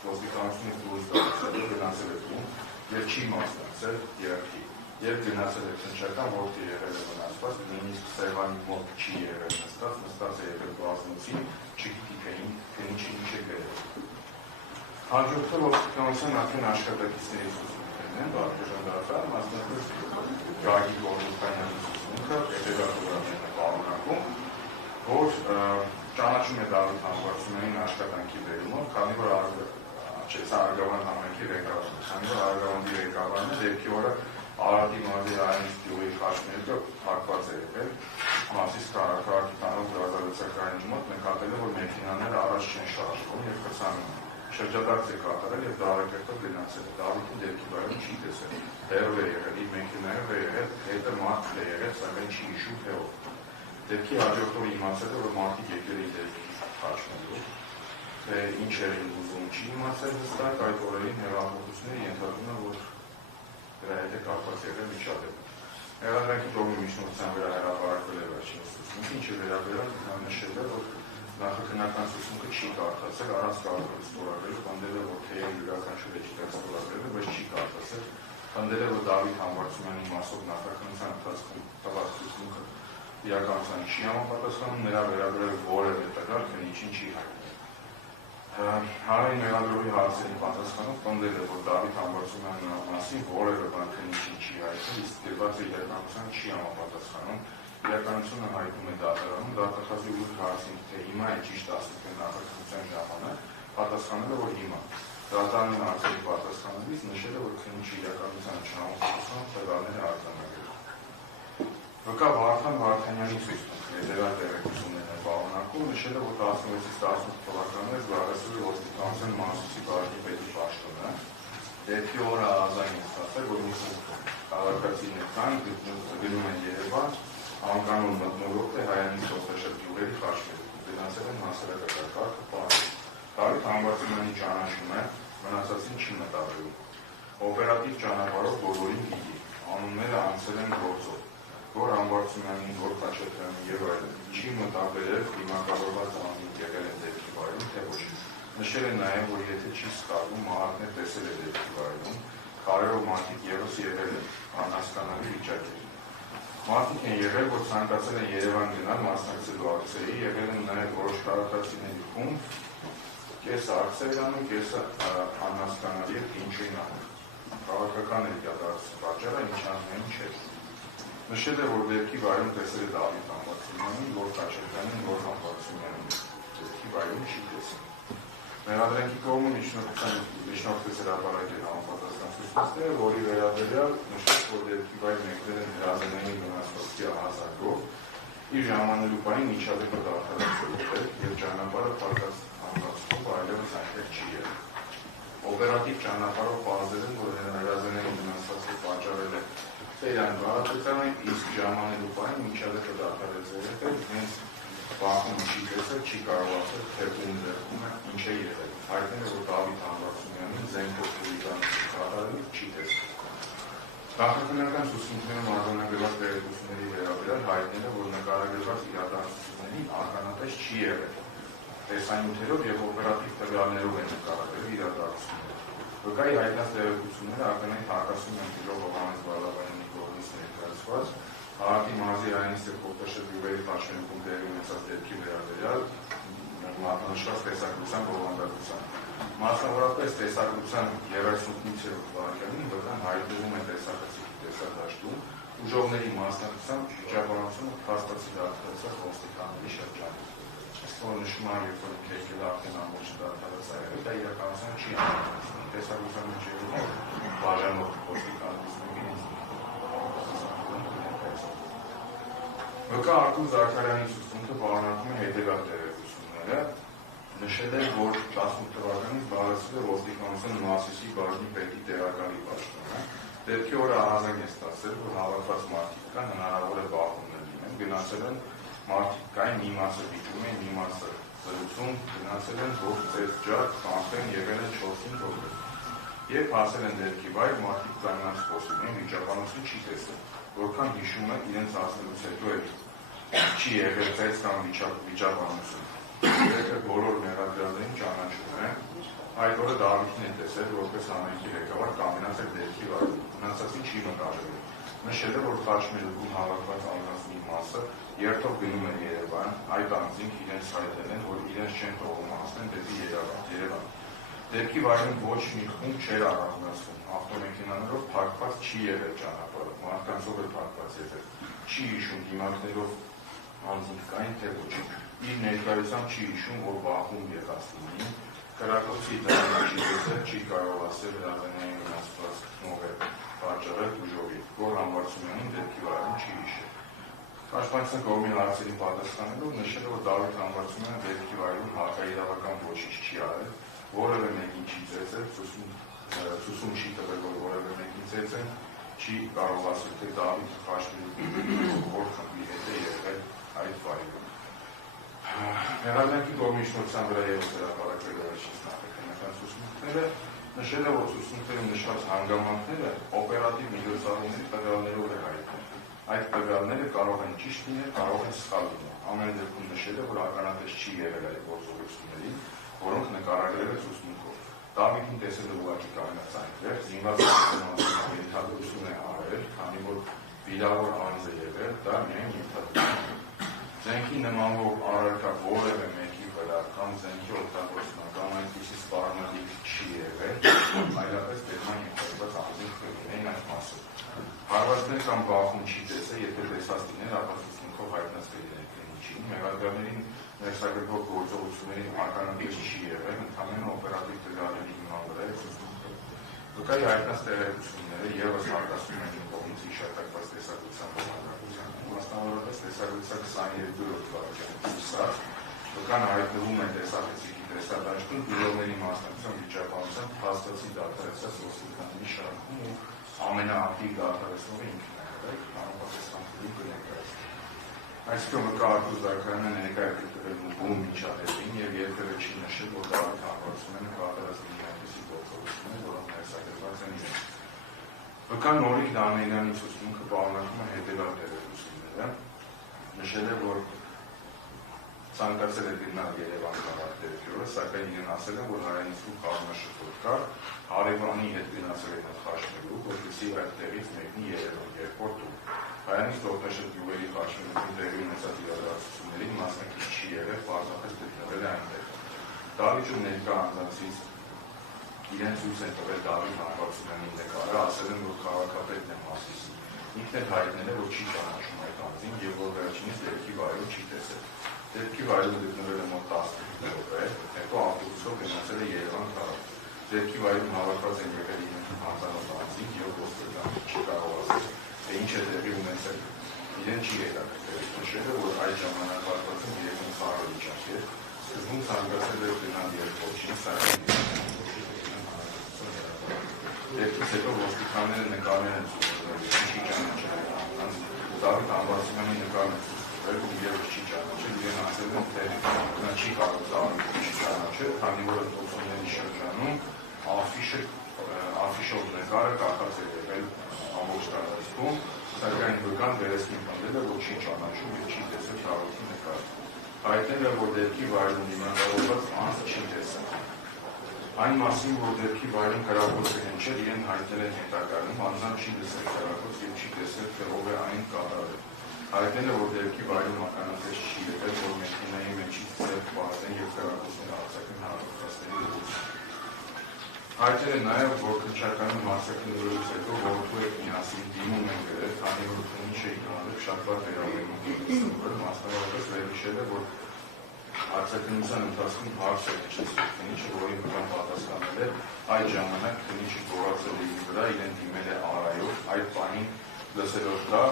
ոստիկանությունից դուրս գալու գնացել է տուն եւ չի մասնակցել երգի։ Երբ գնացել է քննչական, որտեղ եղել է վնասված, նույնիսկ սեղանի մոտ չի եղել նստած է եղել բազմոցին, չգիտի թե ինչ է գրել։ Հաջորդը ոստիկանության արդեն աշխատակիցների ցուցմունքներն են, պատվժնդական, մասնավորապես Գագիկ Գորգոբյանի ցուցմունքը, հետևակողորեն պարունակում, որ ճանաչում է Դավիթ Համբարձումյանին աշխատանքի բերումով, քանի որ Արգավանդ համայնքի ղեկավարն է, քանի որ Արգավանդի ղեկավարն է, դեպքի օրը Արարատի մարզի հայերեն գյուղի խաչմերուկը փակված է եղել, Մասիս քաղաքի տանող գազալոցակայանի մոտ նկատել է, որ մեքենաները առաջ չեն շարժվում եւ կցանում։ Շրջադարձ է կատարել եւ դարակերտով գնացել է։ Դավիթի դեպքի վայրում չի տեսել։ Հերով է եղել, իր մեքենայով է եղել, հետը մարդ է եղել, սակայն չի հիշում թե ով։ Դեպքի հաջորդով իմացել է, որ մարդիկ եկել է դեպքի խաչմերուկ, թե ինչ էր ուզում, չի իմացել հստակ, այդ օրերին հեղափոխությունները ենթադրում են, որ դրա հետ է կապված եղել միջադեպը։ Հեղափոխի կողմի միջնորդության վրա հրապարակվել է վերջինս ցուցմունքը, ինչը վերաբերյալ նշել է, որ նախաքննական ցուցմունքը չի կարդացել, առանց կարողանալ ստորագրել, խնդրել է, որ թեև յուրաքանչյուր էջիկա ստորագրել է, բայց չի կարդացել, խնդրել է, որ Դավիթ Համբարձումյանի մասով նախաքննության ընթացքում տված ցուցմունքը իրականության չի համապատասխանում, նրա վերաբերյալ որևէ տվյալ քննիչին չի հայտնել։ Հանրային մեղադրողի հարցերին պատասխանով խնդրել է, որ Դավիթ Համբարձումյանի մասին որևէ բան քննիչին չի հայտնել, իսկ դեպի իրականության չի համապատասխանում, իրականությունը հայտնում է դատարանում, դատախազի ուղիղ հարցին, թե հիմա է ճիշտ ասել, թե նախաքննության ժամանակ, պատասխանել է, որ հիմա։ Դատարանի հարցերի պատասխանելիս նշել է, որ քննիչի իրականության չհամապատասխանող տվյալները արձանագրել։ Վկա Վարդան Վարդանյանի ցուցմունքը հետևյալ տեղեկություններն է պարունակում, նշել է, որ 16-ից 18 թվականներ զբաղեցրել է ոստիկանության Մանսուսի բաժնի պետի պաշտոնը, դեպքի օրը ազայն է ստացել, որ մի քաղաքացիներ կան, գնում են Երևան, անկանոն մթնոլորտ է հայերեն սոցիալական գյուղերի խաչմերուկ, գնացել են հասարակական կարգը պահել։ Դավիթ Համբարձումյանի ճանաչում է, մնացածին չի մտաբերում։ Օպերատիվ ճանապարհով բոլորին գիտի, անունները անցել են գործով, որ Համբարձումյանին, որ Խաչատրյանին եւ այլն չի մտաբերել դիմակայված անձինք եղել են դեպքի վայրում, թե ոչ։ Նշել է նաեւ, որ եթե չի սխալվում, մահակներ տեսել է դեպքի վայրում, քարերով մարդիկ եւս եղել են անհասկանալի վիճակի։ Մարդիկ են եղել, որ ցանկացել են Երևան գնալ մասնակցելու ակցիայի, եղել են նաև որոշ քաղաքացիների խումբ, կեսը ակցիա անում, կեսը անհասկանալի է, ինչ էին անում։ Քաղաքական է դարձել պատճառը, ինչ անունին չէ։ Նշել է, որ դեպքի վայրում տեսել է Դավիթ Համբարձումյանին, որ Խաչատրյանին, որ Համբարձումյանին դեպքի վայրում չի տեսել։ Մեղադրանքի կողմը միջնորդեց հրապարակել համապատասխան ցուցմունքները, որի վերաբերյալ նշեց, որ դեպքի վայր մեկնել են հրազենային վնասվածքիահազանգով, իր ժամանելու պահին միջադեպը դադարեցրել է եւ ճանապարհը փակած անցկացնող այլևս այնտեղ չի եղել։ օպերատիվ ճանապարհով պարզել են, որ հրաժարների վնասվածքը պատճառել է Տերյան բարապետարանը, իսկ ժամանելու պայն միջադեպը դադարեցել է, հենց Բախումը չի տեսել, չի կարողացել, թե ում ձեռքում է, ինչ է եղել։ Հայտնել է, որ Դավիթ Համբարձումյանին զենքով խուլիգանություն կատարելուց չի տեսել։ Նախաքննական ցուցմունքներում արձանագրված տեղեկությունների վերաբերյալ հայտնել է, որ նկարագրված իրադարձություններին ականատես չի եղել։ Տեսանյութերով եւ օպերատիվ տվյալներով են նկարագրել իրադարձությունները։ Վկայի հայտնած տեղեկությունները ակնային հակասում են գիրող Հովհաննես Բալաբանյանի կողմից ներկայացված Ահագի մարզի Հայանի Սեպկոտաշը գյուղերի խաչմերուկում տեղի ունեցած դեպքի վերաբերյալ մատնանշված տեսագրության բովանդակության։ Մասնավորապես տեսագրության 38-րդ վարքյանին վկան հայտնվում է տեսախցիկի տեսադաշտում ուժողների մասնակցությամբ վիճաբանությունը փաստացի դարձած ոստիկանների շրջանում։ Որ նշում է, երբ որ քեքել արդեն ամբողջ դարձած դա իրականության չի անդրադառնում։ Տեսագրության մեջ բաժանող ոստիկանությունների Վկա Արտուր Զաքարյանի ցուցմունքը պարունակում է հետևյալ տեղեկությունները։ Նշել է, որ 18 թվականից բարձրացել է ոստիկանության Մասիսի բաժնի պետի տեղակալի պաշտոնը։ Դեպքի օրը ահազանգ է ստացել, որ հավաքված մարդիկ կան, հնարավոր է բախումներ լինեն, գնացել են մարդիկ կային, մի մասը վիճում են, մի մասը զրուցում, գնացել են, որ ծեծ ջակ, կանխեն, եղել են 4-5 րոպե։ Երբ հասել են դեպքի վայր, մարդիկ կայնած խոսում են, վիճաբանություն չի տեսել, որքան հիշում են իրենց հասնելուց հետո չի եղել ծեծ կամ վիճաբանություն։ Երեքը բոլոր մեղադրյալներին ճանաչում են, այդ օրը Դավիթին է տեսել, որպես Ամերիկի ղեկավար կամենած էր դեպքի վայրում, մնացածին չի մտածել։ Նշել է, որ խաչմերուկում հավաքված անձանց մի մասը երթով գնում են Երևան, այդ անձինք իրենց հայտնել են, որ իրենց չեն թողում հասնեն դեպի Երևան։ Դեպքի վայրում ոչ մի խումբ չէր առանձնացվում, ավտոմեքենաներով փակված չի եղել ճանապարհը, մարդկանցով է փակված եղել, չի հիշում դիմակներով անձինք կային, թե ոչ։ Իր ներկայությամբ չի հիշում, որ բախում եղած լինի, կրակոցի դրանք չի տեսել, չի կարող ասել հրաժարների վնասված գտնող է պատճառել ուժովի, որ Համբարձումյանին դեպքի վայրում չի հիշել։ Պաշտպանության կողմի հարցերի պատասխանելով նշել է, որ Դավիթ Համբարձումյանը դեպքի վայրում հակաիրավական ոչինչ չի արել, որևէ մեկին չի ծեծել, ցույցում չի տվել, որ որևէ մեկին ծեծեն, չի կարող ասել, թե Դավիթ խաչմերուկում որ խմբի հետ է եղել այդ վայրում։ Հեղափոխի կողմի շնորհության վրա ևս հրապարակվել է վերջինս նախաքննական ցուցմունքները, նշել է, որ ցուցմունքներում նշված հանգամանքները օպերատիվ միջոցառումների տվյալներով է հայտնել։ Այդ տվյալները կարող են ճիշտ լինել, կարող են սխալ լինել։ Ամեն դեպքում նշել է, որ ականատես չի եղել այդ գործողություններին, որոնք նկարագրել է ցուցմունքով։ Դավիթին տեսել է ուղղակի կայնած այնտեղ, զինված ենթադրություն է արել, քանի որ վիրավոր անձ է եղել, դա միայն ենթադրություն է։ Զենքի նմանվող առարկա որևէ մեկի վրա կամ զենքի օգտագործման կամ այնպիսի սպառնալիք չի եղել, այլապես դեպքան ենթադրված անձինք կլինեն այդ մասով։ Հարվածներ կամ բախում չի տեսել, եթե տեսած լիներ, ապա ցուցմունքով հայտնած կլիներ քննիչին, մեղադրյալներին ներսագրվող գործողություններին ականատես չի եղել, ընդհանրապես օպերատիվ տվյալների հիման վրա է ցուցմունքը։ Վկայի հայտնած տեղեկությունները ևս հակասում են կողմից հիշատակված տեսագրության բովանդակությանը, մասնավորապես տեսագրության 22-րդ վարքյանի սա, վկան հայտնվում է տեսախցիկի տեսադաշտում գյուղերի մասնակցության վիճաբանությամբ փաստացի դադարեցած ոստիկանների շարքում ու ամենաակտիվ դադարեցնողը ինքն է եղել, համապատասխանատվին կներկայացնել։ Այսինքն վկա Արտուր Զաքարյանը ներկայ է գտնվել Մուկում միջադեպին եւ երբևէ չի նշել, որ Դավիթ Համբարձումյանը կատարած լինի այնպիսի գործողություններ, որոնք ներսագրված են իրեն։ Վկա Նորիկ Դանիելյանի ցուցմունքը պարունակում է հետևյալ տեղեկությունները, նշել է, որ ցանկացել է գնալ Երևան քաղաք դեպքի օրը, սակայն իրեն ասել է, որ Հայանիսու կառնաշփոթ կար, հարևանի հետ գնացել են խաչմերուկ, որպեսզի այդտեղից մեկնի Երևան երկրորդում։ Հայանից Տորտաշետ գյուղերի խաչմերուկում տեղի ունեցած իրադարձություններին մասնակից չի եղել, պարզապես գտնվել է այնտեղ։ Դավիթում ներկա անձանցից իրեն ցույց են տվել Դավիթ Համբարձումյանի նկարը, ասել են, որ քաղաքապետն է Մասիսի։ Ինքն էլ հայտնել է, որ չի ճանաչում այդ անձին եւ որ վերջինիս դեպքի վայրում չի տեսել։ Դեպքի վայրում գտնվել է մոտ 10 րոպե, հետո ավտոբուսով գնացել է Երևան քաղաք։ Դեպքի վայրում հավաքված են եղել իրեն անձանոթ անձինք եւ ոստիկան չի կարող ասել, թե ինչ է տեղի ունեցել։ Իրեն չի հետաքրքրել, նշել է, որ այդ ժամանակահատվածում Երևան խաղաղ վիճակ էր, սկզբում ցանկացել էր գնալ երկրորդին, սակայն դեպքից հետո ոստիկանները նկարներ են ցույց չի ճանաչել Դավիթ Համբարձումյանի նկարն է ցույց ու եւս չի ճանաչել իրեն ասել են թե նա չի կարող Դավիթը չի ճանաչել քանի որ ուսումնների շրջանում աֆիշով նկարը կախած է եղել ամբողջ տարածքում սակայն վկան վերեսկին պնդել է որ չի ճանաչում եւ չի տեսել Դավիթի նկարը հայտնել է որ դեպքի վայրում դիմադրված անձ չի տեսել Այն մասին, որ դեպքի վայրում կրակոցը հնչել, իրեն հայտնել են հետագայում, անձամբ չի լսել կրակոց և չի տեսել, թե ով է այն կատարել։ Հայտնել է, որ դեպքի վայրում ականատես չի եղել, որ մեքենայի մեջից ձեռք բացեն և կրակոցները արձակեն հաղորդածների ուղղությամբ։ Հայտնել է նաև, որ քննչականում արձակնելուց հետո որդու հետ միասին դիմում են գրել, քանի որ քննիչ է իմանալով շատ վատ վերաբերվում մասնավորապես վերհիշել է, որ արձակնության ընթացքում հարց է քչեցրել քննիչը, որին վկան պատասխանել է, այդ ժամանակ քննիչը գոռացել է իր վրա, իրեն դիմել է արայով, այդ պահին լսելով դա,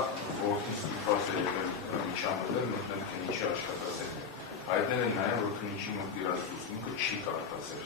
որդին ստիպված է եղել միջամտել, մտնել քննիչի աշխատասենյակ։ Հայտնել է նաև, որ քննիչի մտիրած ուսմունքը չի կարդացել։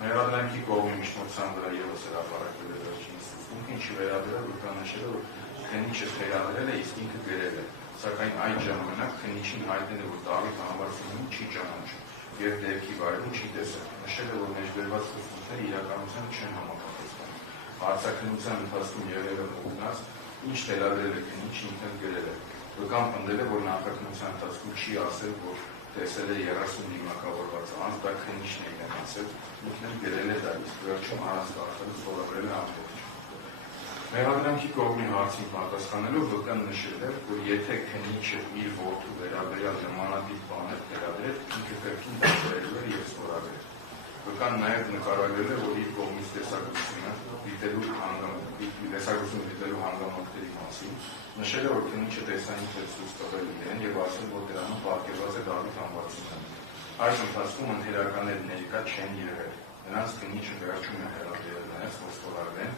Մեղադրանքի կողմի միջնորդության վրա ևս հրապարակվել է վերջինիս ուսմունքը, ինչի վերաբերյալ վկաննչել է, որ քննիչը խելահարել է, իսկ ինքը գրել է։ Սակայն այդ ժամանակ քննիչին հայտնել է, որ Դավիթ Համբարձումյանին չի ճանաչում և դեպքի վայրում չի տեսել։ Նշել է, որ մեջբերված ուսմունքները իրականության չեն համապատասխանում։ Արձակնության ընթացքում եղել է մոտնած, ինչ թելադրել է քննիչը ինքն գրել է։ Վկան պնդել է, որ նախաքննության ընթացքում չի ասել, որ տեսել է 30 դիմակավորված անձ, դա քննիչն է իրեն ասել, ինքն գրել է դա, իսկ վերջում առանց կարդալու սովորել է ամբողջ։ Մեղադրանքի կողմի հարցին պատասխանելով վկան նշել է, որ եթե քննիչը իր որդու վերաբերյալ նմանատիպ բաներ վերաբերել, ինքը կրկին դարձրելու էր և ստորագրել։ Վկան նաև նկարագրել է, որ իր կողմից տեսակցությունը դիտելու հանգամանքների մասին, նշել է, որ քննիչը տեսանյութ է ցույց տվել իրեն և ասել, որ դրանում պատկերված է Դավիթ Համբարձումյանը։ Այս ընթացքում ընթերականներ ներկա չեն եղել։ Նրանց քննիչը վերջում է հրավիրել նրանց, որ ստորագրեն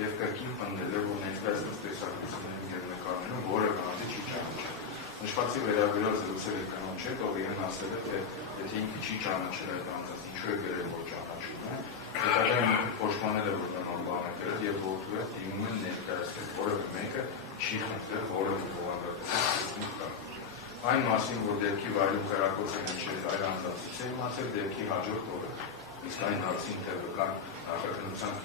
և կրկին պնդել է, որ ներկայացված տեսակցություններում և նկարներում որևէ անձի չի ճանաչել։ Նշվածի վերաբերյալ զրուցել է կնոջ հետ, ով իրեն ասել է, թե եթե ինքը չի ճանաչել այդ անձը, ինչու է գրել, որ ճանաչում է, հետագայում պաշտպանել է, որ նման բան է գրել և որդու հետ դիմում են ներկայացնել, որևէ մեկը չի խնդրել որևէ բովանդակություն կար։ Այն մասին, որ դեպքի վայրում կրակոց է հնչել այլ անձանցից է իմացել դեպքի հաջորդ օրը, իսկ այն հարցին, թե վկան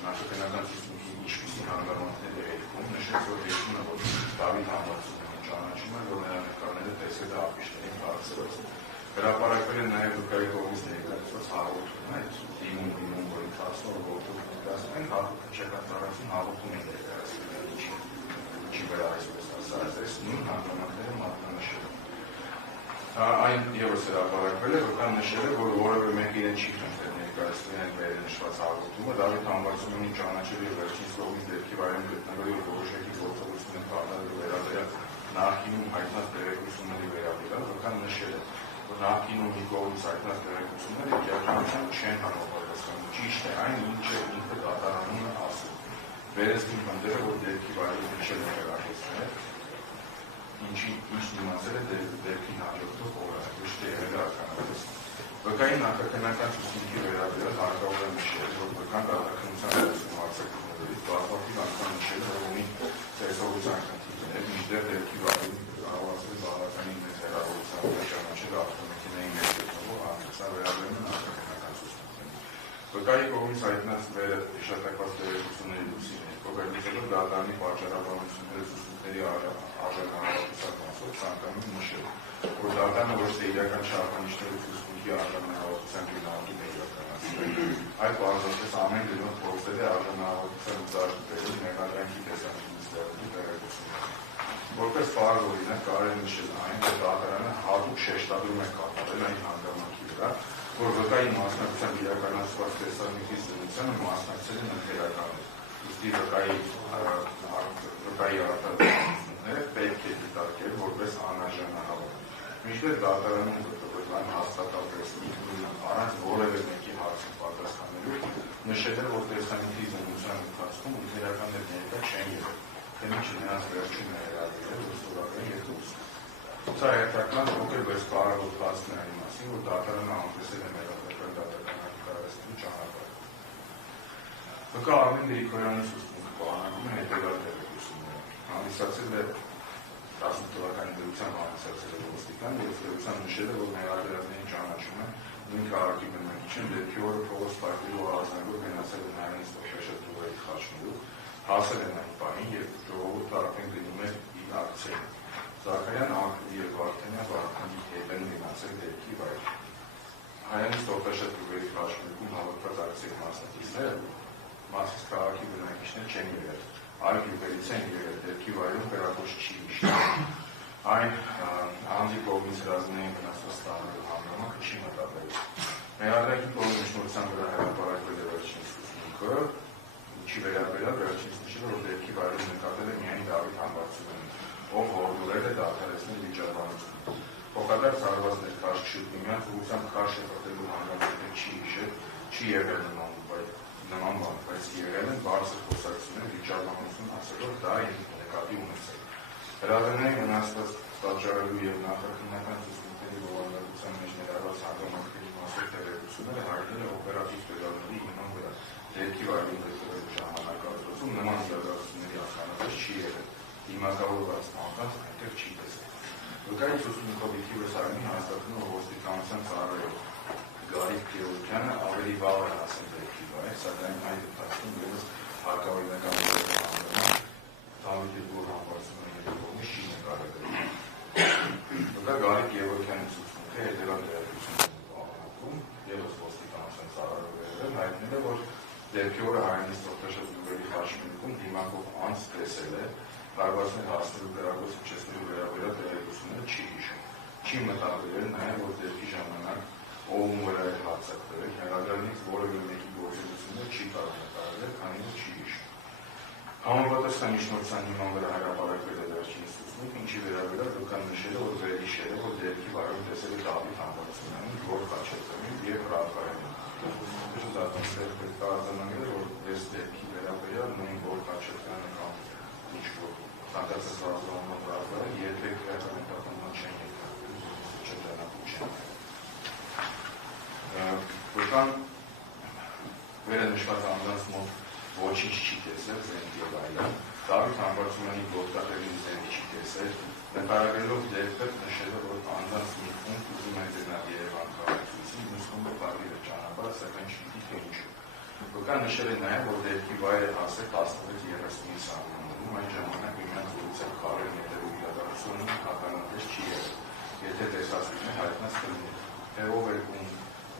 նախաքննական ցուցմունքի ինչպիսի հանգամանքներ է հետքում, նշեց, որ հիշում է, որ Դավիթ Համբարձումյանը ճանաչում է, որ նրա նկարները տեսել է աֆիշներին բարձրացած։ Հրապարակվել է նաև վկայի կողմից ներկայացված հաղորդում, այդ դիմում, որ ընթացքում որդու ներկայացնում են, քննչական տարածքում հաղորդում են ներկայացվել, ինչի վրա այսպես ասած, այս նույն հանգամանքները մատնանշել են։ Այն ևս հրապարակվել է, վկան նշել է, որ որևէ մեկ իրեն չի խնդրել ներկայացնել այն վեր նշված հաղորդումը, Դավիթ Համբարձումյանի ճանաչել և վերջինս կողմից դեպքի վայրում գտնվելու և որոշակի գործողություններ կատարելու վերաբերյալ նախկինում հայտնած տեղեկությունների վերաբերյալ վկան նշել է, որ նախկինում մի կողմից հայտնած տեղեկությունները իրականության չեն համապատասխանում, ճիշտ է այն, ինչը ինքը դատարանում է ասում։ Վերեսկին պնդել է, որ դեպքի վայրում հնչել է կրակոցներ, ինչին դիմացել է դեպքին հաջորդող օրը, ոչ թե եղել է ականատես։ Վկայի նախաքննական ցուցմունքի վերաբերյալ հարկավոր է նշել, որ վկան դատաքննության հարցում արձակումներից բազմաթիվ անգամ նշել է, որ ունի տեսողության խնդիրներ, մինչդեռ դեպքի վայրում կարողացել բավականին մեծ հեռավորությամբ ճանաչել ավտոմեքենայի մեջ գտնվող անձանց վերաբերյալ նախաքննական ցուցմունքներին։ Վկայի կողմից հայտնած վերը հիշատակված տեղեկությունների լույսին փոխադրելով դատարանի պատճառաբանությունների ցուցմունքների արժանահավատության ցանկանում նշել, որ դատարանը ոչ թե իրական չափանիշների ցուցմունքի արժանահավատության գնահատում է իրականացրել, այլ պարզապես ամեն դեպքում փորձել է արժանահավատության զարգացնել մեղադրանքի տեսանկյունից ստեղծել տեղեկությունները։ Որպես պարզ օրինակ կարելի է նշել այն, որ դատարանը հատուկ շեշտադրում է կատարել այն հանգամանքի վրա, որ վկայի մասնակցությամբ իրականացված տեսանյութի զրույցանը մասնակցել են ընկերականներ, ուստի վկայի արտադրությունները պետք է դիտարկել որպես անարժանահավատ։ Մինչդեռ դատարանում գտնվել այն հաստատագրեց ինքնուրույն առանց որևէ մեկի հարցին պատասխանելու, նշել է, որ տեսանյութի զրույցության ընթացքում ընկերականներ ներկա չեն եղել, քննիչը նրանց վերջում է հրավիրել, որ ստորագրեն և դուրսեն։ Սա հերթական փոքր, բայց կարևոր փաստն է այն մասին, որ դատարանը անտեսել է մեղադրական դատական հայտարարության ճանապարհը։ Վկա Արմեն Գրիգորյանի ցուցմունքը պահանջում է հետևյալ տեղեկությունները։ Հանդիսացել է 18 թվականի դրությամբ հանդիսացել է ոստիկան եւ դրությամբ նշել է, որ ներառյալներին ճանաչում է նույն քաղաքի բնակիչին դեպքի օրը փողոց պարտելու ազնագոր գնացել է նրանից ողջաշրջողի խաչմերու, հասել է այն բանին եւ ժողովուրդը արդեն գնում է իր ակցիային։ Զաքարյան եւ Վարդանյան Վարդանի հետ են գնացել դեպքի վայր։ Հայանից ողջաշրջողի խաչմերում հավաքված ակցիայի մասնակիցները Մասիս քաղաքի բնակիչներ չեն եղել, այլ գյուղերից են եղել, դեպքի վայրում վերակոչ չի իշտել։ Այն անձի կողմից հրազդանային վնասված ստանալու հանգամանքը չի մտաբերել։ Ներառյալի կողմի շնորհության վրա հրապարակվել է վերջին ցուցմունքը, չի վերաբերյալ վերջին նշել, որ դեպքի վայրում նկատել է միայն Դավիթ Համբարձումյանին, ով ողջունել է դադարեցնել վիճաբանությունը։ Փոխադարձ արված ներկայացուցիչ շփումյան ուղղությամբ քաշ շփոթելու հանգամանքը չի հիշել, չի եղել նման բան, բայց եղել են բարձր խոսակցություններ վիճաբանություն ասելով դա նկատի ունեցել։ Հրավերների վնասված պատճառելու եւ նախաքննական ցուցումների ողջունության մեջ ներառված հանգամանքների մասով տեղեկությունները հայտնել է օպերատիվ տեղանքի հիման վրա։ Դեպքի վայրում գտնվելու ժամանակահատվածում նման զարգացումների ախտանիշ չի եղել։ Դիմակավորված անձանց այնտեղ չի տեսել։ Վկայի ցուցմունքով իբրես արմին հաստատում է ոստիկանության ծառայող Գարիկ Գեորգյանը ավելի վաղ է հասել դեպքի վայր, սակայն այդ ընթացքում ևս հարկավայրական ուղղությունները Դավիթի գոր համբարձումների կողմից չի նկարագրվել։ Վկա Գարիկ Գեորգյանի ցուցմունքը հետևյալ տեղեկություններ ողջունում ևս ոստիկանության ծառայողները հայտնել է, որ դեպքի օրը Հայանից ողջաշրջողի խաչմերուկում դիմակով անձ տեսել է, հարվածներ հասնելու գրագոց հնչեցնելու վերաբերյալ տեղեկությունները չի հիշում։ Չի մտաբերել նաև, որ դեպքի ժամանակ ում վրա է հարձակվել, հեռադրանից որևէ մեկի գործողություններ չի կարող նկարագրել, քանի որ չի հիշում։ Համապատասխան իշխանության հիման վրա հրապարակվել է վերջինիս ցուցմունք, ինչի վերաբերյալ վկան նշել է, որ վերհիշել է, որ դեպքի վայրում տեսել է Դավիթ Համբարձումյանին, Գոր Խաչատրյանին եւ Ռաֆայելին։ Դժվարացել է կարծանանել, որ այս դեպքի վերաբերյալ նույն Գոր Խաչատրյանը կամ ինչ-որ ցանկացած ռազմական Ռաֆայել երբեք հրապարակման չեն եկել, չճանաչում չեն։ Վկան վերանշված անձանց մոտ ոչինչ չի տեսել, զենք եւ այլն։ Դավիթ Համբարձումյանի գործակալի զենք չի տեսել, նկարագրելով դեպքը նշել է, որ անձանց մի խումբ ուզում է գնալ Երևան քաղաքացին, մյուս խումբը պատվիրել է ճանապարհ, սակայն չգիտի թե ինչու։ Վկան նշել է նաև, որ դեպքի վայր է հասել 16:30-ի սահմաններում, այն ժամանակ միմյանց ուղղությամբ քարեր նետելու իրադարձությունը ականատես չի եղել։ Եթե տեսածությունը հայտնած կլինի, թե ով է ում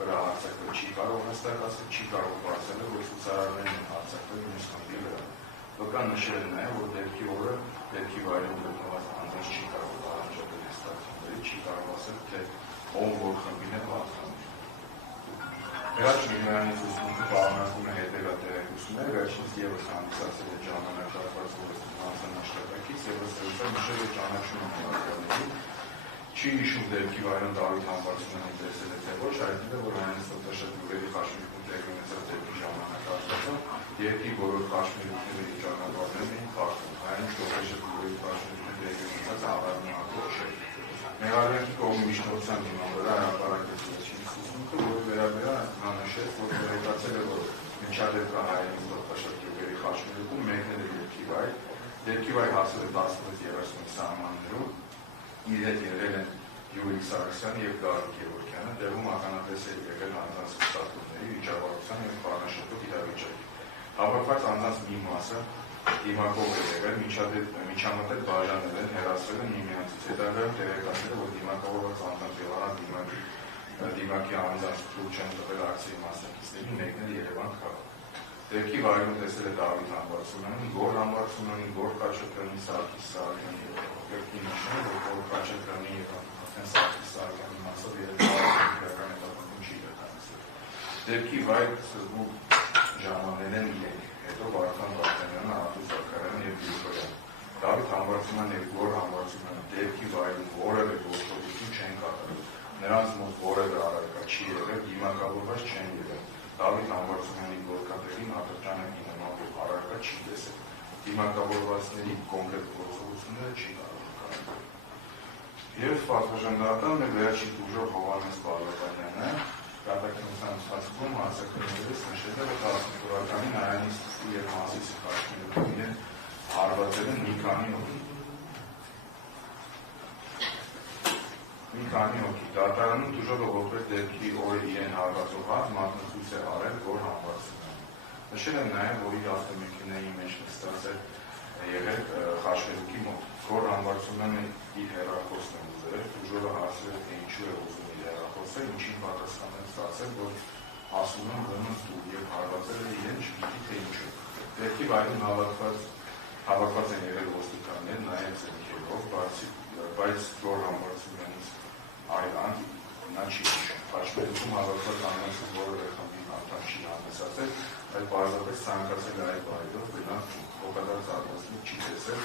վրա հարձակվել չի կարող հստակացնել, չի կարող բացել, որ ցուցարարներն են հարձակվել մյուս խմբի վրա։ Վկան նշել է նաև, որ դեպքի օրը դեպքի վայրում գտնված անձանց չի կարող պահանջել հստակությունների, չի կարող ասել, թե ով որ խմբին է պատկանում։ Վերջ Միլյանի ցուցմունքը պարունակում է հետևյալ տեղեկություններ, վերջինս ևս հանդիսացել է ժամանակահատված ոստիկանության աշխատակից եւ ըստ նշել է ճանաչում ունեցողներին։ Չի հիշում դեպքի վայրում Դավիթ Համբարձումյանի տեսել է թե ոչ, հայտնել է, որ Հայանից ողջաշրջողի խաչմերուկում տեղի ունեցած դեպքի ժամանակահատվածում երկի բոլոր խաչմերուկների ճանապարհներն էին փակվում։ Հայանից ողջաշրջողի խաչմերուկում տեղի ունեցած ավարնահատող չէ։ Ներառյալի կողմի միջնորդության հիման վրա հրապարակվել վերջին ցուցմունքը, որի վերաբերյալ նա նշեց, որ տեղեկացել է, որ միջադեպ Հայանից ողջաշրջողի խաչմերուկում մեկնել է դեպքի վայր հասել է 16:30-ի սահմաններում։ Իր հետ եղել են Յուրիկ Սարգսյանը եւ Գարիկ Գեորգյանը, տեղում ականատես է եղել անձանց ստատուտների, վիճաբանության եւ բանաշրջող իրավիճակի։ Հավաքված անձանց մի մասը դիմակով է եղել, միջամտել բաժանել են, հեռացվել են միմյանցից։ Հետագայում տեղեկացել է, որ դիմակավորված անձանց եւ դիմակի անձանց թույլ չեն տվել ակցիայի մասնակիցներին մեկնել Երևան քաղաք։ Դեպքի վայրում տեսել է Դավիթ Համբարձումյանին, Գոր Համբարձումյանին, Գոր Խաչատրյանին, Սարգիս Սահակյանին եւ նշել, որ Գոր Խաչատրյանի եւ Սարգիս Սահակյանի մասով իրական հետապնդում չի իրականացել։ Դեպքի վայր սկզբում ժամանել են իրենք, հետո Վարդան Վարդանյանը, Արտուր Զաքարյանը եւ Գրիգորյանը։ Դավիթ Համբարձումյանը եւ Գոր Համբարձումյանը դեպքի վայրում որևէ գործողություն չեն կատարել։ Նրանց մոտ որևէ առարկա չի եղել, դիմակավորված չեն եղել։ Դավիթ Համբարձումյանի գործակալին ատրճանակի նման առարկա չի տեսել։ Դիմակավորվածների կոնկրետ գործողությունները չի կարող կատարել։ Եվ պատվժանդատան մեր վերջին ուժով Հովհաննես Բալաբանյանը կատակնության ընթացքում հարցակներս նշել է, որ 10 թվականին Արայանի եւ Մասիսի խաչմերուկում իրեն հարվածել են մի քանի հոգի։ Դատարանում դժողը որպես դեպքի օրը իրեն հարվածող հարց մատնացույց է արել, որ համբարձում է։ Նշել են նաև, որ իր ավտոմեքենայի մեջ նստած է եղել խաչմերուկի մոտ, որ համբարձումն իր հեռախոսն է ուզել, դժողը հարցրել է, թե ինչու է ուզում իր հեռախոսը, ինչին պատասխան է ստացել, որ ասում են ոնց դու եւ հարվածել է իրեն, չգիտի թե ինչու։ Դեպքի վայրում հավաքված են եղել ոստիկաններ, նաև զենքերով, բայց որ համբարձումից այլանց նա չի հիշում։ Խաչմերուկում հավաքված անձանց որևէ խմբի անդամ չի համեցածել, այլ պարզապես ցանկացել է այդ վայրով գնալ օգտակար զարգացում չի տեսել։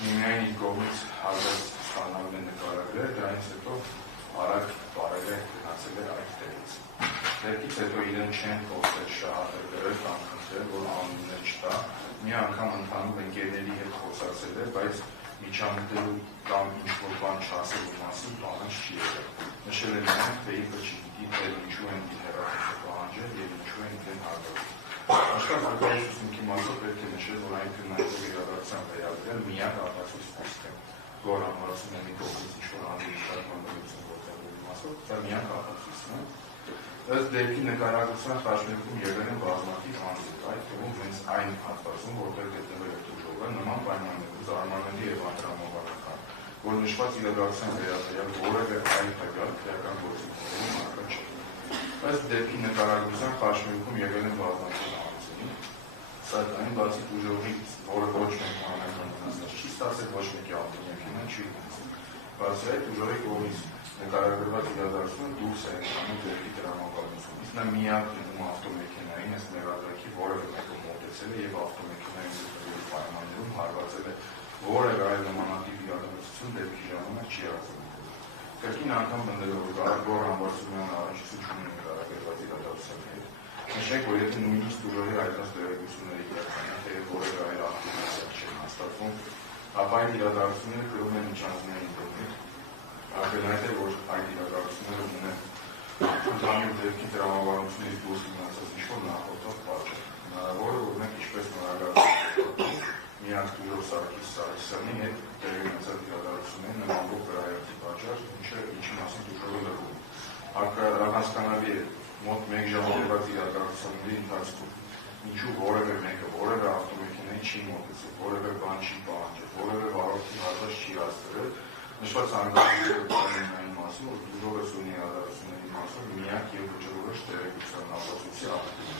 Միայն իր կողմից հազար ստանալն է նկարագրել, դրանից հետո արագ բարել է գնացել է այդ տեղից։ Դեպքից հետո իրեն չեն փոխել շահարկել կամ խնդրել, որ անուններ չտա, մի անգամ ընդհանուր ընկերների հետ խոսացել է, բայց միջամտելու կամ ինչ-որ բան չասելու մասին պահանջ չի եղել։ Նշել է նաև, թե ինքը չգիտի, թե ինչու են իր հեռախոսը պահանջել և ինչու են իրեն հարվածել։ Աշխատանքային ուսումնքի մասով պետք է նշել, որ այն քննարկող իրադարձության վերաբերյալ միակ ապացույց խոսք է, որ համարձունների կողմից ինչ-որ անդրադառնալու գործողությունների մասով, դա միակ ապացույցն է։ Ըստ դեպքի նկարագրության խաչմերուկում եղել են բազմաթիվ անձինք, այդ թվում հենց այն հատվածում, որտեղ գտնվել է դժողը, նման պայմաններում զարմանալի եւ անտրամաբանական, որ նշված իրադարձության վերաբերյալ որևէ այլ տվյալ քրեական գործիքներում արկա չէ։ Ըստ դեպքի նկարագրության խաչմերուկում եղել են բազմաթիվ անձինք, սակայն բացի դժողից, որը ոչ մեկ հանրական վնասներ չի ստացել, ոչ մեկի ավտոմեքենան չի ունեցել։ Բացի այդ, դժողի կողմից նկարագրված իրադարձությունը դուրս է ընկնում դեպքի տրամաբանությունից։ Նա միակ դնում ավտոմեքենային ըստ մեղադրանքի որևէ մեկը մոտեցել է եւ ավտոմեքենային զուգահեռ պայմաններում հարվածել է որևէ այլ նմանատիպ իրադարձություն դեպքի ժամանակ չի արձանագրվել։ Կրկին անգամ բնդելով որ համբարձումյան առնչություն չունի նկարագրված իրադարձության հետ։ Նշենք, որ եթե նույնիսկ դժողի հայտնած տեղեկությունների իրականացնի, թե որևէ այլ ակտիվացիա չեն հաստատվում, ապա այդ իրադարձությունները կրում են միջանձնային դեպք։ Ակնհայտ է, որ այդ իրադարձությունները ունեն ընդհանուր դեպքի տրամաբանությունից դուրս մնացած ինչ-որ նախորդող պատճառ։ Հնարավոր է, որ մենք ինչպես նորագործում միակ դժող Սարգիս Սարգսյանի հետ տեղի ունեցած իրադարձությունները նմանվող վրայರ್ಥի պատճառ, ինչի մասին դժողը լրում։ Առանցքանալի է մոտ 1 ժամանակ իրադարձությունների ընթացքում ինչու որևէ մեկը որևէ ավտոմեքենայի չի մոտեցել, որևէ բան չի պահանջել, որևէ վարորդի հաշվարկ չի հասցրել։ Նշված անգամ մասին, որ դժողը սունի իրադարձությունների մասով միակ եւ վճռորոշ տեղեկության ապացույցի ակտիվ է։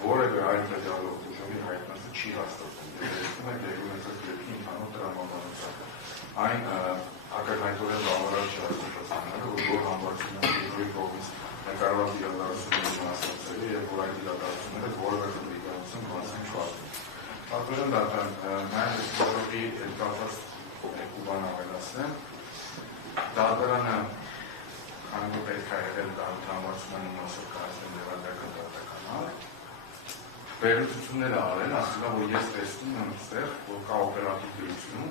Որևէ այլ տվյալով դժողի հայտնածը չի հաստատվում, դեպքում է տեղի ունեցած դեպքի ընդհանուր տրամաբանությամբ։ Այն ակնհայտորեն բավարար չի հաստատացնել, որ համբարձումների դժողի կողմից նկարված իրադարձությունների մասնակցել եւ որ այդ իրադարձությունները որևէ քննիչություն բացեն չվարդեն։ Պատվիրան դատարան նաեւ դժողի հետ կապված երկու բան ավելացնեմ։ Դատարանը քանի պետք է եղել համարձումների մասով կայացնել լեգալական դատականալ, վերլուծություններ արել, ասել, որ ես տեսնում եմ այստեղ, որ կա օպերատիվ դրություն,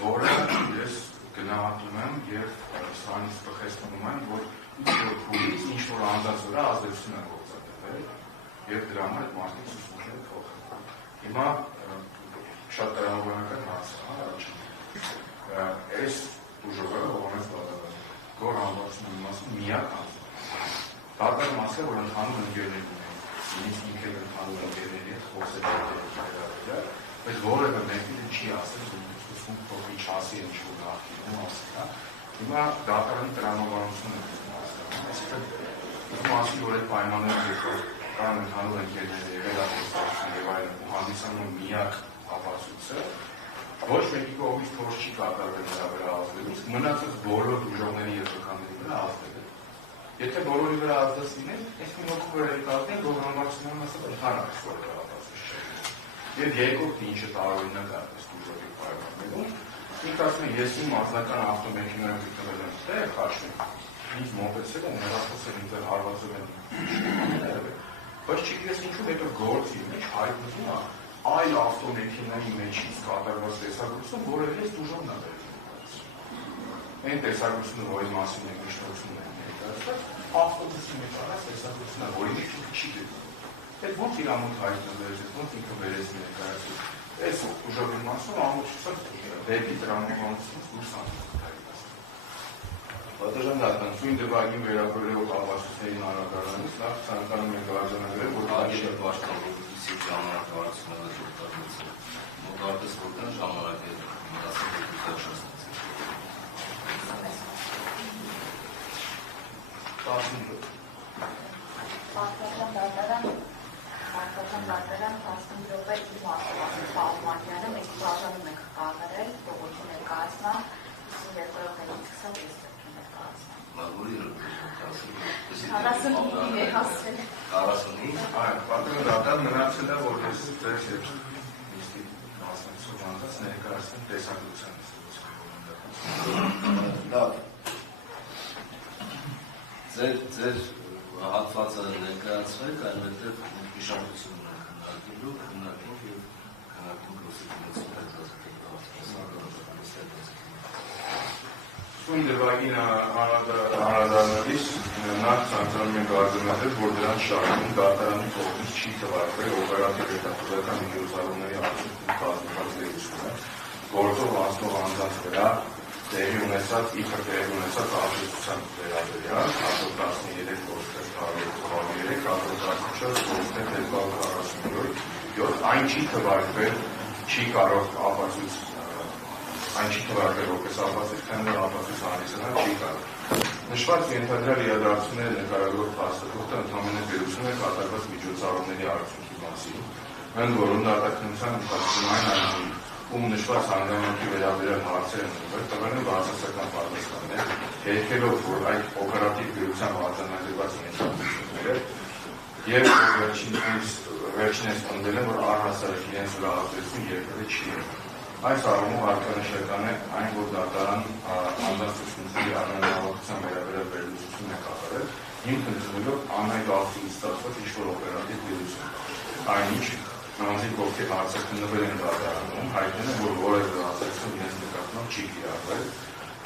որը ես գնահատում եմ եւ սրանից բխեցնում եմ, որ ինչ-որ փուլից, ինչ-որ անձանց վրա ազդեցություն է գործադրվել եւ դրա համար մարդիկ ուսումնքները փոխել։ Հիմա շատ տրամաբանական հարց է, առաջին։ Այս դժողը ողնեց դատական, գոր համբարձումների մասին միակ անձ։ Դատարանը ասել, որ ընդհանուր ընկերներ ունեն, նույնիսկ ինքը ընդհանուր ընկերների հետ խոսել է, բայց որևէ մեկին չի ասել, որ ուսումնք փոխի չասի ինչ-որ նախկինում ասել, հա։ Հիմա դատարանի տրամաբանությունը այսինքն մասի, որ այդ պայմանները կան ընդհանուր ընկերներ եղել արտասարություն եւ այլն ու հանդիսանում միակ ապացույցը, ոչ մեկի կողմից փորձ չի կատարվել նրա վրա ազդելու, մնացած բոլոր դժողների եզրականների վրա ազդել է։ Եթե բոլորի վրա ազդած լինեն, այս մի հոգու վրա կազմեն, որ համարձակման մասը ընդհանրապես որևէ ապացույց չէ։ Եվ երկրորդը ինչը տարօրինակ է այս դժողի պայմաններում, ինքը ասում է, ես իմ անձնական ավտոմեքենայով գտնվել եմ այդտեղ, խաչվում, ինձ մոտեցել են, հեռախոսել ինձ հարվածել են, բայց չգիտես ինչու հետո գործի մեջ հայտնվում է այլ ավտոմեքենայի մեջից կատարված տեսագրություն, որը ես դժողն է վերցնում։ Այն տեսագրությունը, որի մասին եք իշխնությունն են եկա, պատրաստված, ավտոբուսի մեջ առած տեսակցությունը, որի մեջ ինքը չի գտնում։ Այդ ոնց իր ամոթ հայտնվեց, ոնց ինքը վերեց ներկայացուց։ Այս ուժովին մասում ամոթ դեպի տրամաբանությունից դուրս Պատժանդական ցույց դեպքին վերաբերելով ապացույցներին անդրադառնալիս նախ ցանկանում ենք արձանագրել, որ Աշը պաշտպանողի ժամանակահատվածները զուգահեռացնել։ Մոտավորապես որքան ժամանակ է մտածել Պատվական դատարան 15 րոպե իմաստով Պաուլյանյանը մենք բաժանում ենք կատարել բողոքի ներկայացման 52-րդ սկսած Պատմական դատարան մնացել է, որպես ձեր նիստի մասնակցող անձանց ներկայացնում տեսանկյունից։ Ձեր հատվածը ներկայացրեք, այնուհետև հիշատակություն ունենք քննարկելու եւ քննարկում Սույն դեպքին անդրադառնալիս նախ ցանկանում ենք արձանագրել, որ դրանց շարքում դատարանի կողմից չի թվարկվել օպերատիվ հետախուզական միջոցառումների արդյունքում կազմված դերությունը, գործով անցնող անձանց վրա տեղի ունեցած ազդեցության վերաբերյալ, հատուկ 13 գործեր 143, հատուկ 14 գործեր 247, այն չի թվարկվել, չի կարող ապացույց Այն չի թվարկվել որպես ապացույց, քանի որ ապացույց հանդիսանալ չի կարող։ Նշված ենթադրյալ իրադարձությունները նկարագրող փաստաթուղթը ընդհանրապես վերություն է կատարված միջոցառումների արդյունքի մասին, ընդ որում դատաքննության ընթացքում այն անձին, ում նշված հանգամանքի վերաբերյալ հարցեր են ուղղվել, տվել են բացասական պատասխաններ, հերքելով, որ այդ օպերատիվ գրությամբ արձանագրված ենթադրությունները եւ վերջինս պնդել են, որ առհասարակ իրենց վրա ազդեցություն երբևէ չի եղել։ Այս առումով հատկանշական է այն, որ դատարան անձանց ցուցումների անհնարավորության վերաբերյալ վերլուծություն է կատարել, հիմք ընդունելով անհայտ աղբյուրից ստացված ինչ-որ օպերատիվ դերություն։ Այնինչ, նրանցից ովքեր հարցաքննվել են դատարանում, հայտնել են, որ որևէ ազդեցություն իրենց նկատմամբ չի կիրառվել,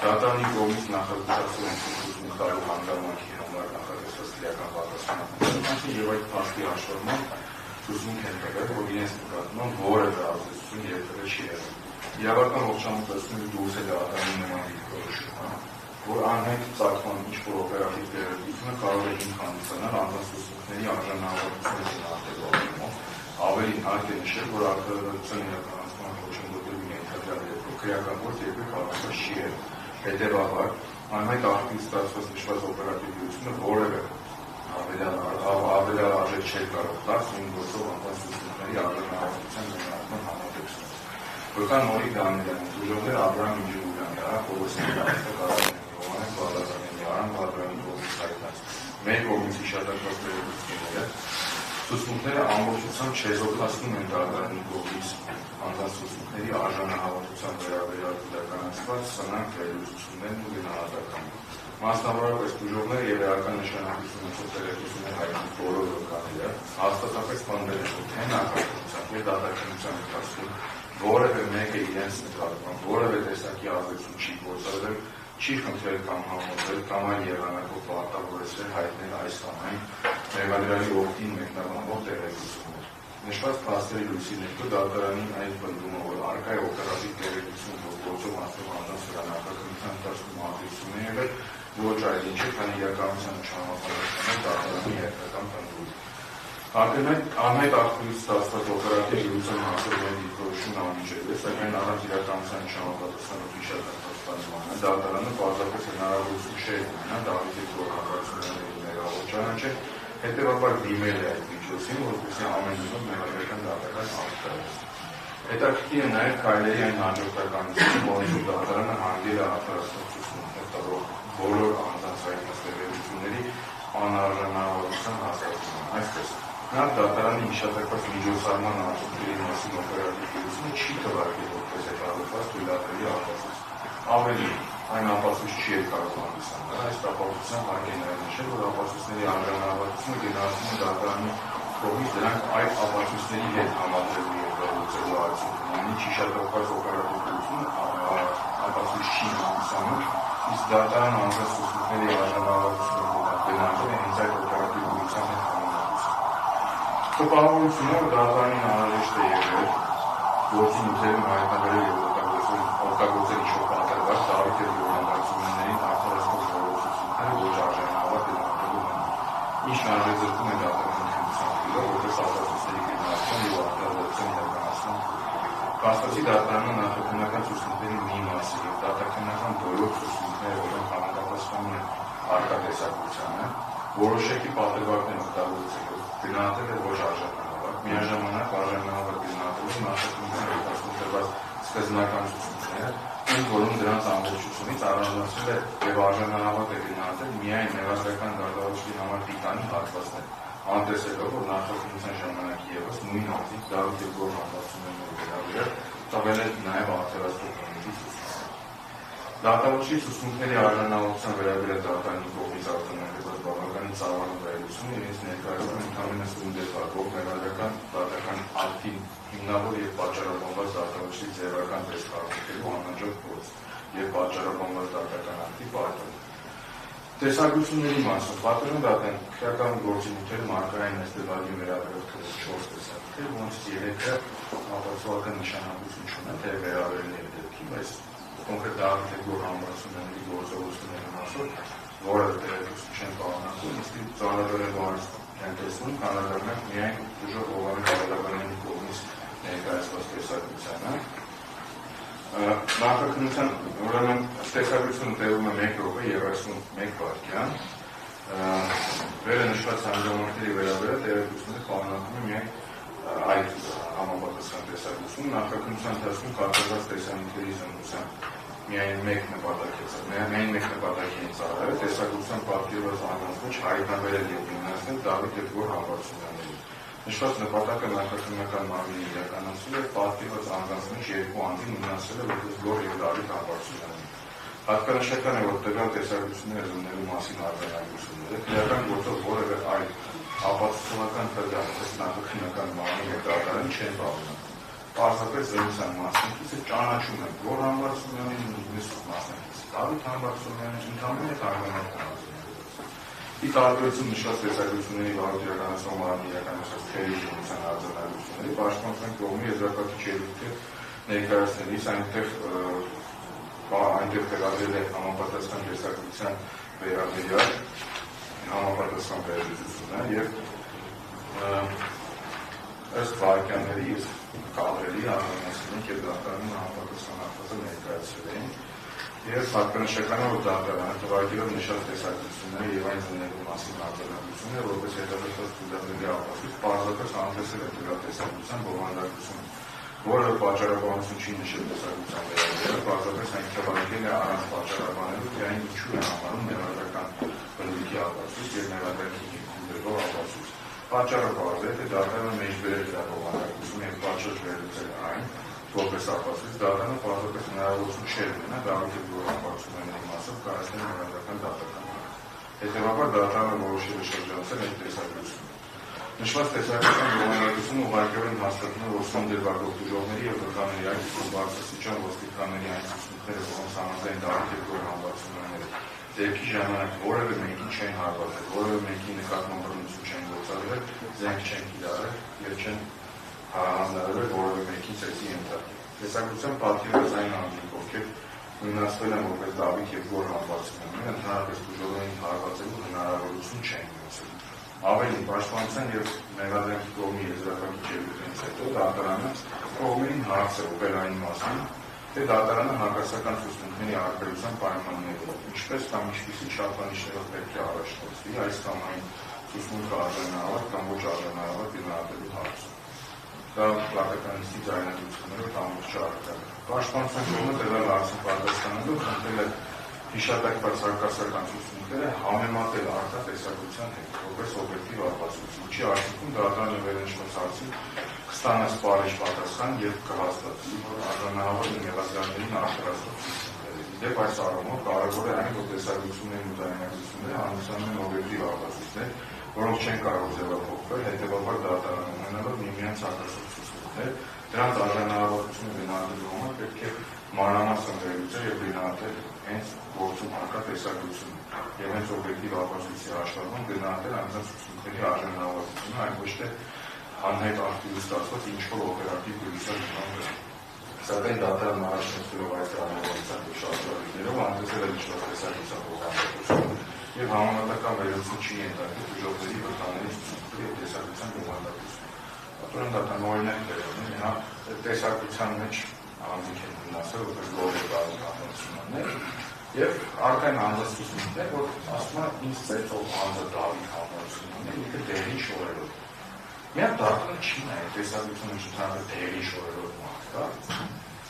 դատարանի կողմից նախագծում են ցուցում տալու հանգամանքի համար նախագծված քրեական պատասխանատվություն եւ այդ փաստի հաշվառմամբ ցուցում են տվել, որ իրենց նկատմամբ որևէ ազդեցություն երբևէ չի եղել։ Իրավական ողջամտությունից դուրս է դատարանի նման դիրքորոշումը, որ անհայտ ծագման ինչ-որ օպերատիվ դերակատարությունը կարող է հիմք հանդիսանալ անձանց ուսուցումների արժանավորությունը գնահատելու առումով, ավելին հարկ է նշել, որ արտադրության իրականացման ողջամտությունների ենթադրյալ քրեական գործ երբեք կատարված չի եղել։ Հետևաբար, անհայտ աղբյուրից ստացված նշված օպերատիվ դերությունը որևէ ավելյալ արժեք չէր կարող տալ նույն գործով անձանց ուսուցումների արժանավորության գնահատման համատեքստում։ Որքան նորի Դանիելյանը, դժողներ Աբրահամ Ինջուրյանը, Պողոսյանը, Հովհաննես Բալազարյանը, Արամ Բադրյանի կողմից հայտնած մեր կողմից հիշատակված վերլուծությունները ցուցմունքները ամբողջությամբ չեզոքացնում են դատարանի կողմից անձանց ուսուցումների արժանահավատության վերաբերյալ իրականացված սնանկ վերլուծություններն ու գնահատականները։ Մասնավորապես դժողները եւ էական նշանակություն ունեցող տեղեկություններ հայտնի բոլոր օրգանները հաստատապես պնդել են, թե նախագծությամբ եւ դատաքննության ընթացքում որևէ մեկը իրենց նկատմամբ որևէ տեսակի ազդեցություն չի գործադրել, չի խնդրել կամ համոզել կամ այլ եղանակով պարտավորեցրել հայտնել այս կամ այն մեղադրյալի օգտին մեկնաբանող տեղեկություններ։ Նշված փաստերի լույսի ներքո դատարանին այն պնդումը, որ առկա է օպերատիվ տեղեկություն, որ գործով անցնող անձանց վրա նախագծության ընթացքում ազդեցություն է եղել, ոչ այլ ինչ է, քան իրականության նշանակալությունը դատարանի երբական պնդում։ Անհայտ աղբյուրից ստացված օպերատիվ դերության հասցեների դիրքորոշումն անմիջել է, սակայն առանց իրականության նշանակալության ու հիշատակված բանիմանը դատարանը պարզապես հնարավորություն չէ ունենա Դավիթի գործողությունների մեղավոր ճանաչել, հետևաբար դիմել է այդ միջոցին, որպեսզի ամեն ինչով մեղադրական դատական արտադրեց։ Հետաքրքիր է նաև քայլերի այն հաջորդականությունը, որոնցով դատարանը հանգել է արտադրություններ տվող բոլոր անձանց հայտնած տեղեկությունների անարժանավորության հասարակությանը։ Այսպես, նախ դատարանի հիշատակված միջոցառման արդյունքների մասին օպերատիվ դերությունը չի թվարկել որպես հետագայում թույլատրելի ապացույց։ Ավելին, այն ապացույց չի կարող հանդիսանալ։ Այս կապակցությամբ հարկ է նաև նշել, որ ապացույցների անարժանավորությունը գնահատվում է դատարանի կողմից դրանք այդ ապացույցների հետ համադրելու եւ վերլուծելու արդյունքում։ Այնինչ հիշատակված օպերատիվ դերությունը ապացույց չի հանդիսանում, իսկ դատարանը անձանց ուսուցումների արժանավորությունը գնահատել է հենց այդ օպերատիվ ուղղության հետ համեմատությամբ։ Տպավորությունը դատարանին անհրաժեշտ է եղել գործի նյութերում հայտնաբերել և օգտագործել ինչ-որ պատրվակ դավիթ և որոնաբարձություններին արտահայտող որոշությունները ոչ արժանանալով գնահատելու համար, ինչն արժեզրկում է դատարանի քննության փուլը, որպես ապացույցների գնահատման և արտահայտության իրականացման փուլ։ Փաստացի դատարանը նախաքննական ցուցմունքների մի մասի և դատաքննական բոլոր ցուցմունքները, որոնք համապատասխանում են առկա տեսակցությանը, որոշակի պատրվակներ օգտագործելով գնահատել է ոչ արժանանալով, միաժամանակ արժանանալով գնահատելով նախաքննության հետազոտում տրված սկզբնական ցուցմունքները, ընդ որում դրանց ամբողջությունից առանձնացվել է և արժանանալով է գնահատել միայն մեղադրական դատավարժի համար պիտանի հատվածներ, անտեսելով, որ նախաքննության ժամանակ ևս նույն հատիկ Դավիթ և Գոր համբարձումների վերաբերյալ տվել է նաև արտահայտող կողմի ցուցմունք։ Դատավարժի ցուցմունքների արժանանալության վերաբերյալ դատարանի կողմից արտոնագրված բավականին ծավալուն վայելությունը իրենց ներկայացնում ընդամենը սունդեփակող մեղադրական դատական ակտի հիմնավոր և պատճառաբանված դատավարժի ձևական տեսքարունքելու անհաջող գործ և պատճառաբանված դատական ակտի պարտադիր։ Տեսագրությունների մասով պատժում դատեն քրեական գործի նյութերում առկայային նստելագի վերաբերող 4 տեսակներ, որոնց 3-ը ապացուցողական նշանակություն չունեն, թե վերաբերելի դեպքի, բայց կոնկրետ Դավիթ և Գոր համբարձումների գործողությունների մասով որևէ տեղեկություն չեն պարունակում, իսկ ծառայողելու են տեսնում կանոնադրնակ միայն ուժով օղանի հավելականների կողմից ներկայացված տեսակցությանը։ Նախաքննության ուրեմն տեսակցությունը տևում է 1 րոպե 31 վայրկյան։ Վերը նշված հանգամանքների վերաբերյալ տեղեկությունները պարունակում են միայն այդ համապատասխան տեսակցություն։ Նախաքննության ընթացքում կատարված տեսանյութերի զննության միայն մեկ նպատակ են ծառայել տեսակցության պատկերված անձանց հայտնաբերել և հիմնացնել Դավիթ և Գոր համբարձումներին։ Նշված նպատակը նախաքննական մարմինի իրականացնել է պատկերված անձանց մեջ երկու անձին հիմնացնելը որպես Գոր և Դավիթ համբարձումներին։ Հատկանշական է, որ տվյալ տեսակցությունները զննելու մասին արձանագրությունները քրեական գործով որևէ այլ ապացուցողական տվյալ ըստ նախաքննական մարմնի և դատարանի չեն պարունակում։ Պարզապես զննության մասնակիցը ճանաչում է Գոր համբարձումյանին ու մյուս մասնակիցը Դավիթ համբարձումյանին ընդամենը տարբերական Ի տարբերություն նշված տեսակցությունների վարույթ իրականացման մարմնի իրականացած թերի զննության արձանագրությունների, պաշտպանության կողմի եզրափակիչ ելույթը ներկայացնելիս այնտեղ տեղադրել է համապատասխան տեսակցության վերաբերյալ համապատասխան վերլուծությունը և ըստ վայրկյանների և կադրերի արձանագրությունների և դատարանի համապատասխան հատվածը ներկայացրել էին և հատկանշական է, որ դատարանը թվարկելով նշած տեսակցությունները և այն զննելու մասին արձանագրությունները, որպես հետազոտված ցուցաբերելի ապացույց, պարզապես անտեսել է տվյալ տեսակցության բովանդակությունը, որը պատճառաբանություն չի նշել տեսակցության վերաբերյալ, պարզապես այն թվարկել է առանց պատճառաբանելու, թե այն ինչու է համարում մեղադրական բնույթի ապացույց և մեղադրակի հիմքում դրվող ապացույց։ Պատճառը պարզ է, թե դատարանը մեջբերել դրա բովանդակությունը և պատշաճ վերլուծել այն, որպես ապացույց, դատարանը պարզապես հնարավորություն չէր ունենա Դավիթ և Գոր համբարձումների մասով կայացնել մեղադրական դատական ակտ։ Հետևաբար դատարանը որոշել է շրջանցել այդ տեսակցությունը։ Նշված տեսակցության բովանդակությունը ուղղակիորեն հաստատում է, որ սունդերվարկող դժողների և վկաների այդ բարձրաստիճան ոստիկանների այն ցուցմունքները, որոնց համաձայն Դավիթ և Գոր համբարձումները դեպքի ժամանակ որևէ մեկին չեն հարվածել, որևէ մեկի նկատմամբ բռնություն չեն գործադրել, զենք չեն կիրառել և չեն հանձնարարվել որևէ մեկին ծեծի ենթարկել։ Տեսակցության պատկերված այն անձինք, ովքեր նույնացվել են որպես Դավիթ և Գոր համբարձումները, ընդհանրապես դժողերին հարվածելու հնարավորություն չեն ունեցել։ Ավելին, պաշտպանության և մեղադրանքի կողմի եզրափակիչ ելույթից հետո դատարանը կողմերին հարց է ուղղել այն մասին, թե դատարանը հակասական ցուցմունքների առկայության պայմաններով, ինչպես կամ ինչպիսի չափանիշներով պետք է առաջնորդվի այս կամ այն ցուցմունքը արժանանալով կամ ոչ արժանանալով գնահատելու հարցում։ Դա լավականիստի ձայնագրություններով ամբողջ չարակալ։ Պաշտպանության կողմը տվյալ հարցին պատասխանելով խնդրել է հիշատակված հակասական ցուցմունքները համեմատել առկա տեսակցության հետ, որպես օբյեկտիվ ապացույց, ինչի արդյունքում դատարանը վերնշված հարցին կստանա սպառիչ պատասխան և կհաստատի, որ արժանանալով է մեղադրականներին արտահայտող ցուցմունքները։ Իդեպ այս առումով կարևոր է այն, որ տեսակցություններն ու ձայնագրությունները հանդիսանում են օբյեկտիվ ապացույցներ, որոնք չեն կարող ձևափոխվել, հետևաբար դատարանը ունենալով միմյանց հակասող ցուցմունքներ, դրանց արժանանալությունը գնահատելու համար պետք է մանրամասն վերլուծել եւ գնահատել հենց գործում արկա տեսակցությունը եւ հենց օբյեկտիվ ապացույցի հաշվառում գնահատել անձանց ուսումնների արժանավորությունը, այլ ոչ թե անհայտ ակտիվ ստացված ինչ-որ օպերատիվ դրության վրա։ Սակայն դատարան առաջնորդելով այս դրամատուրգիական շարժումներով հանդեսել է ինչ-որ տեսակցության փոխանցություն եւ համեմատական վերլուծություն չի ենթարկել դժոխների վտանգների ուսումնների եւ տեսակցության բովանդակություն։ Ատորեն դատարան օրինակ բերում է, հա, տեսակցության մեջ անձիկ են վնասել, որպես լոբեկալի կանոնություններ եւ արկային անձնասուսումներ, որ ասում է ինձ ծեծող անձը Դավիթ համարություններ, ինքը դերի շորերով։ Միակ դարձնում չի նայել տեսակցությունը չթանալ դերի շորերով մարդկա,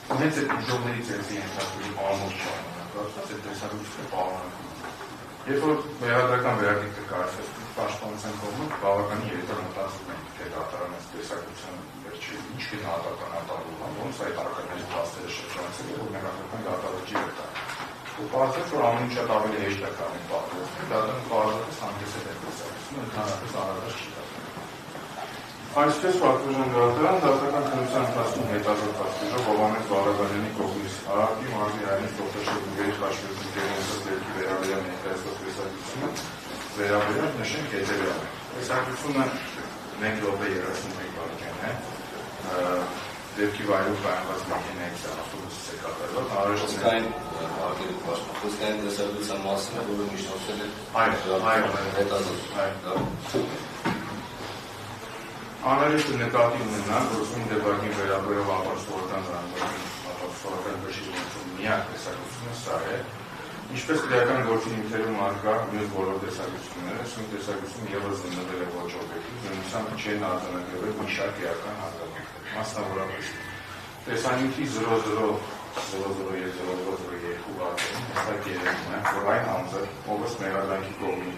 ու հենց այդ ուժողների ծեծի ենթարկվելու ամոց ժամանակած այդ տեսակցությունը պարունակում։ Երբ որ մեղադրական վերադիկտը կարծես պաշտպանության կողմից բավականին երկար մտածում են, թե դատարանը տեսակցության վերջի ինչ գնահատական արտադրում, ոնց այդ արկայների փաստերը շրջանցել է, որ մեղադրական դատարանջի վրա։ Ու պարզեց, որ ամեն ինչ ավելի հեշտ է կանում պատվով, դատարանը պարզապես հանգեցել է տեսակցությունը, ընդհանրապես առարկանց չի դարձել։ Այսպես պատվժան դատարան դատական քննության ընթացքում հետազոտված ուժով Հովհաննես Բաղրամյանի կողմից Արարատի մարզի հայտնի Տոկտաշեգուների Խաչվերդի գերոնսը դեպքի վերաբերյալ ներկայացված տեսակցությունը վերաբերյալ նշենք հետևյալը։ Տեսակցությունը 1 րոպե 31 վայրկյան է, դեպքի վայրով կայանված մեքենայից ավտոբուսից է կատարված, Խոսքային արգելիք պաշտպան, խոսքային տեսակցության մասին է, որը միջնորդել է հետազոտում։ Անհրաժեշտ է նկատի ունենալ, որ ուսումնի դեպքին վերաբերող ապաստորական բժշկությունների միակ տեսակցությունը սա է, ինչպես քրեական գործի նյութերում արկա մյուս բոլոր տեսակցությունները, ուսումնի տեսակցությունը ևս զննվել է ոչ օբյեկտիվ, զննությամբ չեն արձանագրվել մի շարք էական հանգամանքներ, մասնավորապես տեսանյութի 00 եւ 0002 վարքերում հստակ երևում է, որ այն անձը, ով ըստ մեղադրանքի կողմի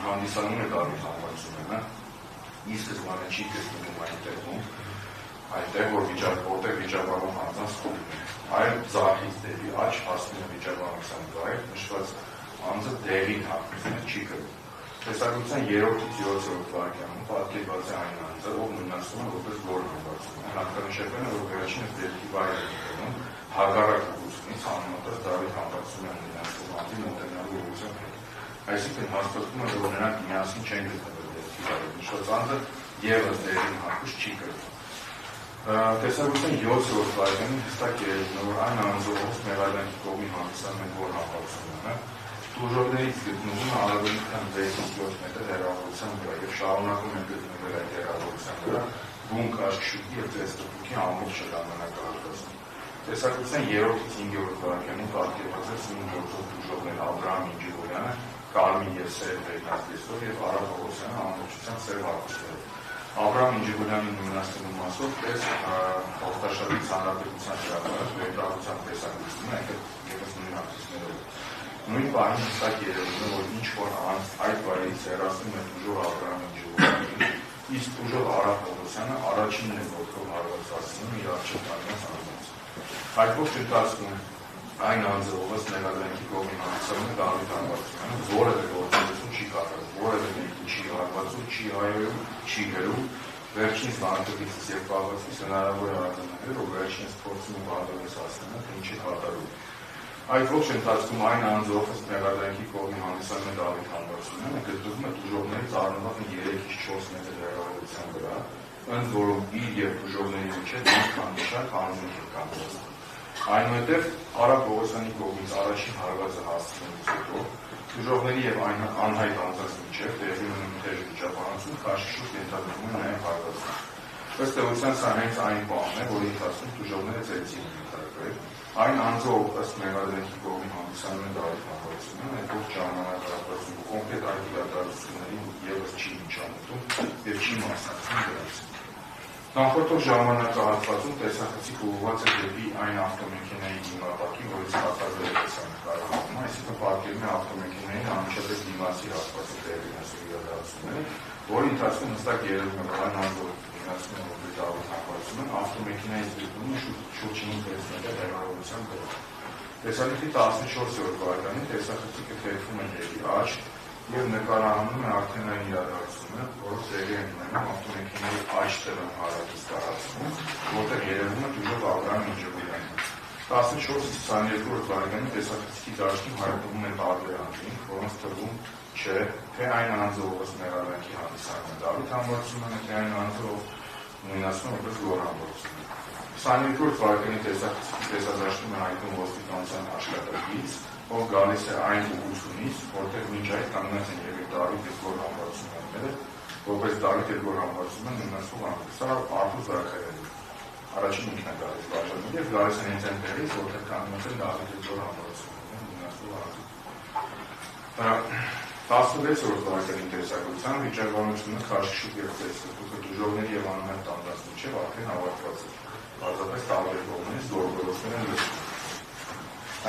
հանդիսանում է Դավիթ համարությունը, ի սկզբանե չի գտնվում այնտեղ, որտեղ վիճակառուն անձանց խումբն է, այլ ձախից դեպի աջ հասնում է վիճակառության վայր, նշված անձը դեղին հատկությունը չի գրում։ Տեսակցության 3-ից 7-րդ վայրկյանում պատկերված է այն անձը, ով նույնացնում է որպես գործ համարությունը, հատկանշական է, որ վերջինս դեպքի վայր է գնում, հակառակ ուղղությունից համեմատած Դավիթ համարությունը նույնացնում անձի մոտենալու ուղղության հետ։ Այսինքն հաստատվում է, որ նրանք միասին չեն գտնվել դեպքի վայրում, նշված անձը ևս դեղին հատկուց չի գրում։ Տեսակցության 7-րդ վայրկյանում հստակ երևում է, որ այն անձը, ով մեղադրանքի կողմի հանդիսանում են որ համարությունը, տուժողներից գտնվում է ավելի քան 6-7 մետր հեռավորության վրա եւ շարունակում են գտնվել այդ հեռավորության վրա բուն կաշք շուկի եւ ծեծտուկի ամբողջ ժամանակահատվածում։ Տեսակցության 3-ից 5-րդ վայրկյանում պատկերված է սույն գործող տուժողներ Աբրահամ Ինջիգորյանը, Կարմին եւ Սերժ Վերնազդեսով եւ Արա Պողոսյանը ամբողջությամբ Սերժ Հակոբյանը։ Աբրահամ Ինջիգորյանի նույնացնելու մասով պես Ողտաշարի հանրապետության հրապարակ վերտարության տեսակցությունը այնտեղ ևս նույն ակցիաներով։ Նույն բանի հստակ երևում է, որ ինչ-որ անձ այդ վայրից հեռացնում է տուժող Աբրահամ Ինջիգորյանին, իսկ տուժող Արա Պողոսյանը առաջինն է ոտքով հարվածացնում իր առջև կանգնած անձանց։ Այդ ողջ ընթացքում այն անձը, ով ըստ մեղադրանքի կողմի հանդիսանում է Դավիթ համարությունը, որևէ գործունեություն չի կատարում, որևէ մեկին չի հարվածում, չի հայերում, չի գրում, վերջինս բանտիկից եւ պահվածից հնարավոր է արձանագրել, որ վերջինս փորձում է բادرից հասնել, թե ինչ է կատարում։ Այդ ողջ ընթացքում այն անձը, ով ըստ մեղադրանքի կողմի հանդիսանում է Դավիթ համարությունը, գտնվում է տուժողներից առնվազն 3-ից 4 մետր հեռավորության վրա, ընդ որում իր եւ տուժողների միջեւ մի քանի շարք անձինք է կանգնած։ Այնուհետև Արա Պողոսյանի կողմից առաջին հարվածը հասցնելուց հետո տուժողների եւ անհայտ անձանց միջեւ տեղի ունեն թեժ վիճակառություն, քաշշուկ ենթադրվում է նաեւ հարվածը։ Ըստ էության սա հենց այն բանն է, որի ընթացքում տուժողները ծեծի են ենթարկվել։ Այն անձը, ով ըստ մեղադրանքի կողմի հանդիսանում է Դավիթ համարությունը, այդ ողջ ժամանակահատվածում կոնկրետ այդ իրադարձություններին ևս չի միջամտում եւ չի մասնակցում դրանց։ Նախորդող ժամանակահատվածում տեսախցիկ ուղղված է դեպի այն ավտոմեքենայի դիմապակին, որից հատվածել է տեսանկարահանում, այսինքն պատկերում է ավտոմեքենային անմիջապես դիմացի հատվածը տեղի ունեցող իրադարձությունները, որի ընթացքում հստակ երևում է, որ այն անձը դիմացում է որպես Դավիթ համարությունը, ավտոմեքենայից գտնվում է շուրջ 5 մետր հեռավորության վրա։ Տեսանյութի 14-րդ վայրկյանին տեսախցիկը թեքվում է դեպի աջ եւ նկարահանում է արդեն այն իրադարձությունը, որը տեղի է ունենում ավտոմեքենայի աջ տղան հարակից տարածքում, որտեղ երևում է տուժող Աբրահամ Ինջիգորյանը։ 14-22 վայրկյանի տեսախցիկի դաշտում հայտնվում է տարբեր անձինք, որոնց թվում չէ, թե այն անձը, ով մեղադրանքի հանդիսանում է Դավիթ համբարձումը, թե այն անձը, ով նույնացնում որպես Գոր համբարձումը։ 22 վայրկյանի տեսախցիկի տեսադաշտում է հայտնվում ոստիկանության աշխատակից, ով գալիս է այն ուղղությունից, որտեղ մինչ այդ կանգնած են եղել Դավիթ եւ Գոր համբարձումները, որպես Դավիթ եւ Գոր համբարձումը նույնացնում են։ Սա Արթուր Զաքարյանը առաջին ինքն է գալիս վարժանում եւ գալիս են հենց այն տեղից, որտեղ կանգնած են Դավիթ եւ Գոր համբարձումները նույնացնում են։ 16-րդ վայրկյանի տեսակցության վիճակագրությունը քաշշուկ եւ տեսքտուկը դժողների եւ անհայտ տանդած միջև արդեն ավարտված է։ Բարձրապես տարբեր կողմերից գործողություններ են լսվում։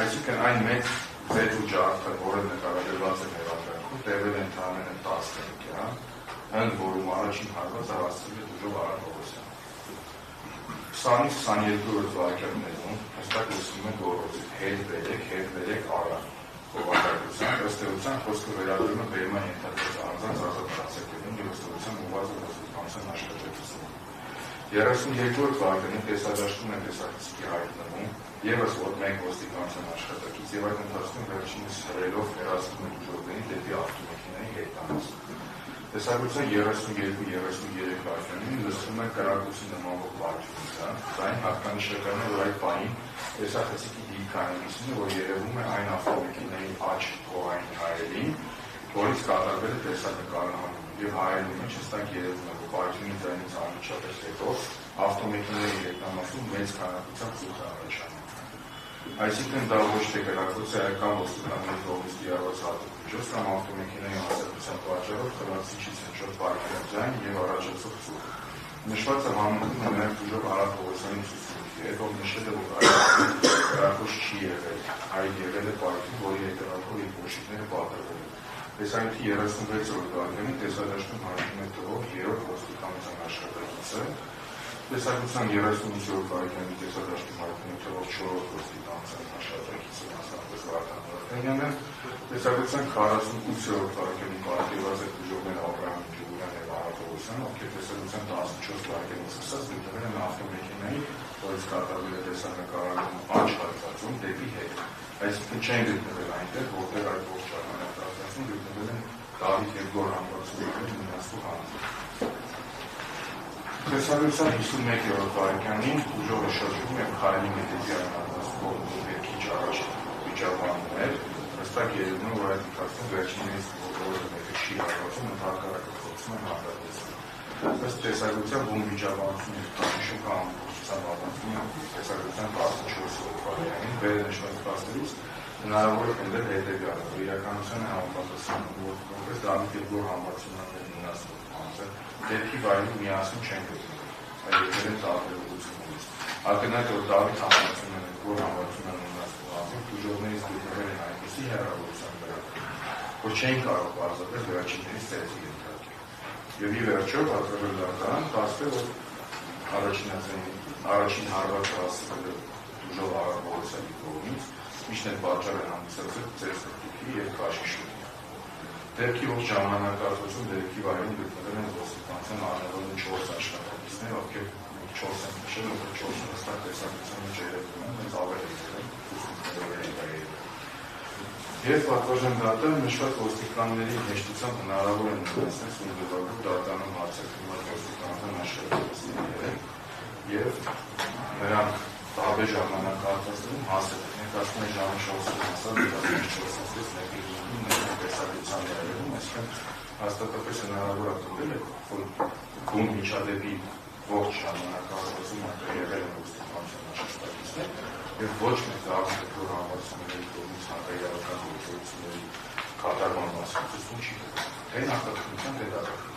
Այսինքն այն մեծ վեց ու ջարդը, որը նկարագրված է հեղափոխում, տևել է ընդհանրապես 10 տարի, ընդ որում առաջին հարվածը հասցրել է դժող Արա Պողոսյանը։ 20-22-րդ վայրկյաններում հստակ լսվում է գոռոցը հետ բերեք Արա։ Խորհրդակցության ըստ էության խոսքը վերաբերում է բերման ենթադրված անձանց ազատ հարցակերին եւ ըստ էության ուղղված ոստիկանության աշխատակցությանը։ 32-րդ վայրկյանի տեսադաշտում է տեսախցիկի հայտնվում եւս մեկ ոստիկանության աշխատակից եւ այդ ընթացքում վերջինս հրելով հեռացնում է դժողների դեպի ավտոմեքենայի հետանց։ Տեսակցության 32-33 վայրկյանին լսվում է կրակոցի նմանվող բարձրության, այն հատկանշական է, որ այդ պահին տեսախցիկի դիքանելիսինը, որ երևում է այն ավտոմեքենայի աջ փողային հայելին, որից կատարվել է տեսանկարահանում եւ հայելու մեջ հստակ երևում է, որ բարձրի ձայնից անմիջապես հետո ավտոմեքենայի հետնամասում մեծ քանակությամբ ծուխ է առաջանում։ Այսինքն դա ոչ թե կրակոց է, այլ կամ ոստիկանների կողմից դիարված հատուկ միջոց կամ ավտոմեքենայի հաստատության պատճառով խլացիչից հնչող բարձր ձայն եւ առաջացող ծուխ։ Նշվածը համընկնում է նաեւ դժող Արա Պողոսյանի ցուցմունքի հետ, ով նշել է, որ կրակոց չի եղել, այլ եղել է պայթյուն, որի հետևանքով իր փոշիկները պատրվել են։ Տեսանյութի 36-րդ վայրկյանի տեսադաշտում հայտնվում է թվով 3 ոստիկանության աշխատակիցը, տեսակցության 38-րդ վայրկյանի տեսադաշտում հայտնվում է թվով 4 ոստիկանության աշխատակիցը, մասնավորապես Վարդան Վարդանյանը, տեսակցության 48-րդ վայրկյանի պատկերված է դժողներ Աբրահամ Ջուլյան եւ Արա Պողոսյանը, ովքեր տեսակցության 14 վայրկյանից սկսած գտնվել են ավտոմեքենայի, որից կատարվել է տեսանկարահանում աջ հատվածում դեպի հետ։ Այսինքն չեն գտնվել այնտեղ, որտեղ այդ ողջ ժամանակահատվածում գտնվել են Դավիթ եւ Գոր համբարձումները նույնացնող անձինք։ Տեսակցության 51-րդ վայրկյանին ուժովը շրջվում է Քայլի Մեդեդյանի հատվածով քիչ առաջ վիճականում էր, հստակ երևում է, որ այդ ընթացքում վերջիններից որը մեկը չի հարվածում, ընդհանրակարգը փոխվում են հանդարտեցնում։ Ըստ տեսակցության բուն վիճականությունը քաշշուկ ամբողջությամբ ավարտվում է տեսակցության 14-րդ վայրկյանին, վերը նշված փաստերից հնարավոր է պնդել հետևյալը, որ իրականության է համապատասխանում, որ որպես Դավիթ եւ Գոր համբարձումները նույնացնող անձը դեպքի վայրում միասին չեն գտնվում, այլ եկել են տարբեր ուղղություններից։ Ակնհայտ է, որ Դավիթ համբարձումները եւ Գոր համբարձումները նույնացնող անձինք դժողներից գտնվել են այնպիսի հեռավորության վրա, որ չէին կարող պարզապես վերջիններից ծեծի ենթարկել։ Եվ ի վերջո պատրաստական փաստը, որ առաջին հարվածը հասցվել է դժող Արա Պողոսյանի կողմից, միշտ այդ պատճառը հանդիսացել ծեծկտուքի եւ քաշշուկի։ Դեպքի ողջ ժամանակահատվածում դեպքի վայրում գտնվել են ոստիկանության առնվազն 4 աշխատակիցներ, ովքեր 4 են նշել, որ 4 հստակ տեսակցության մեջ երևում են, հենց ավելի ուսումնասիրել։ Եվ պատվաժան դատը նշված ոստիկանների հեշտությամբ հնարավոր է նույնացնել սունդովագու դատանում հարցակրման ոստիկանության աշխատակիցները եւ նրանք տարբեր ժամանակահատվածում հասել են ներկայացնում են ժամը 4-ից հասած 14-ից մեկի տեսակցության ներերում, այսինքն հաստատապես հնարավոր է տվել է, որ բուն միջադեպի ողջ ժամանակահատվածում եղել են ոստիկանության աշխատակիցներ եւ ոչ մեկ Դավիթ Գոր համբարձումների կողմից հակաիրավական գործողությունների կատարման մասին ցույց չի տվել։ Թե նախատեսության, թե դատական։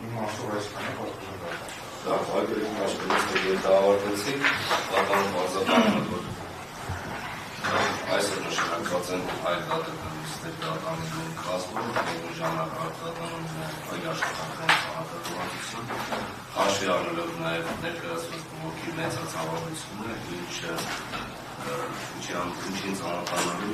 Իմ ասող այսքանը պատմում եմ։ Դա հայերեն աշխատանքների հետավարտեցին, պատանում բարձրացանը, որ այսօր նշանակված են այլ դատականիստներ դատանների կազմում, որ ժամանակահատվածում այլ աշխատանքների համակարգվածություն, հաշվի առնելով նաև ներկայացված բողոքի մեծացավարությունը, ինչին ծանոթանալու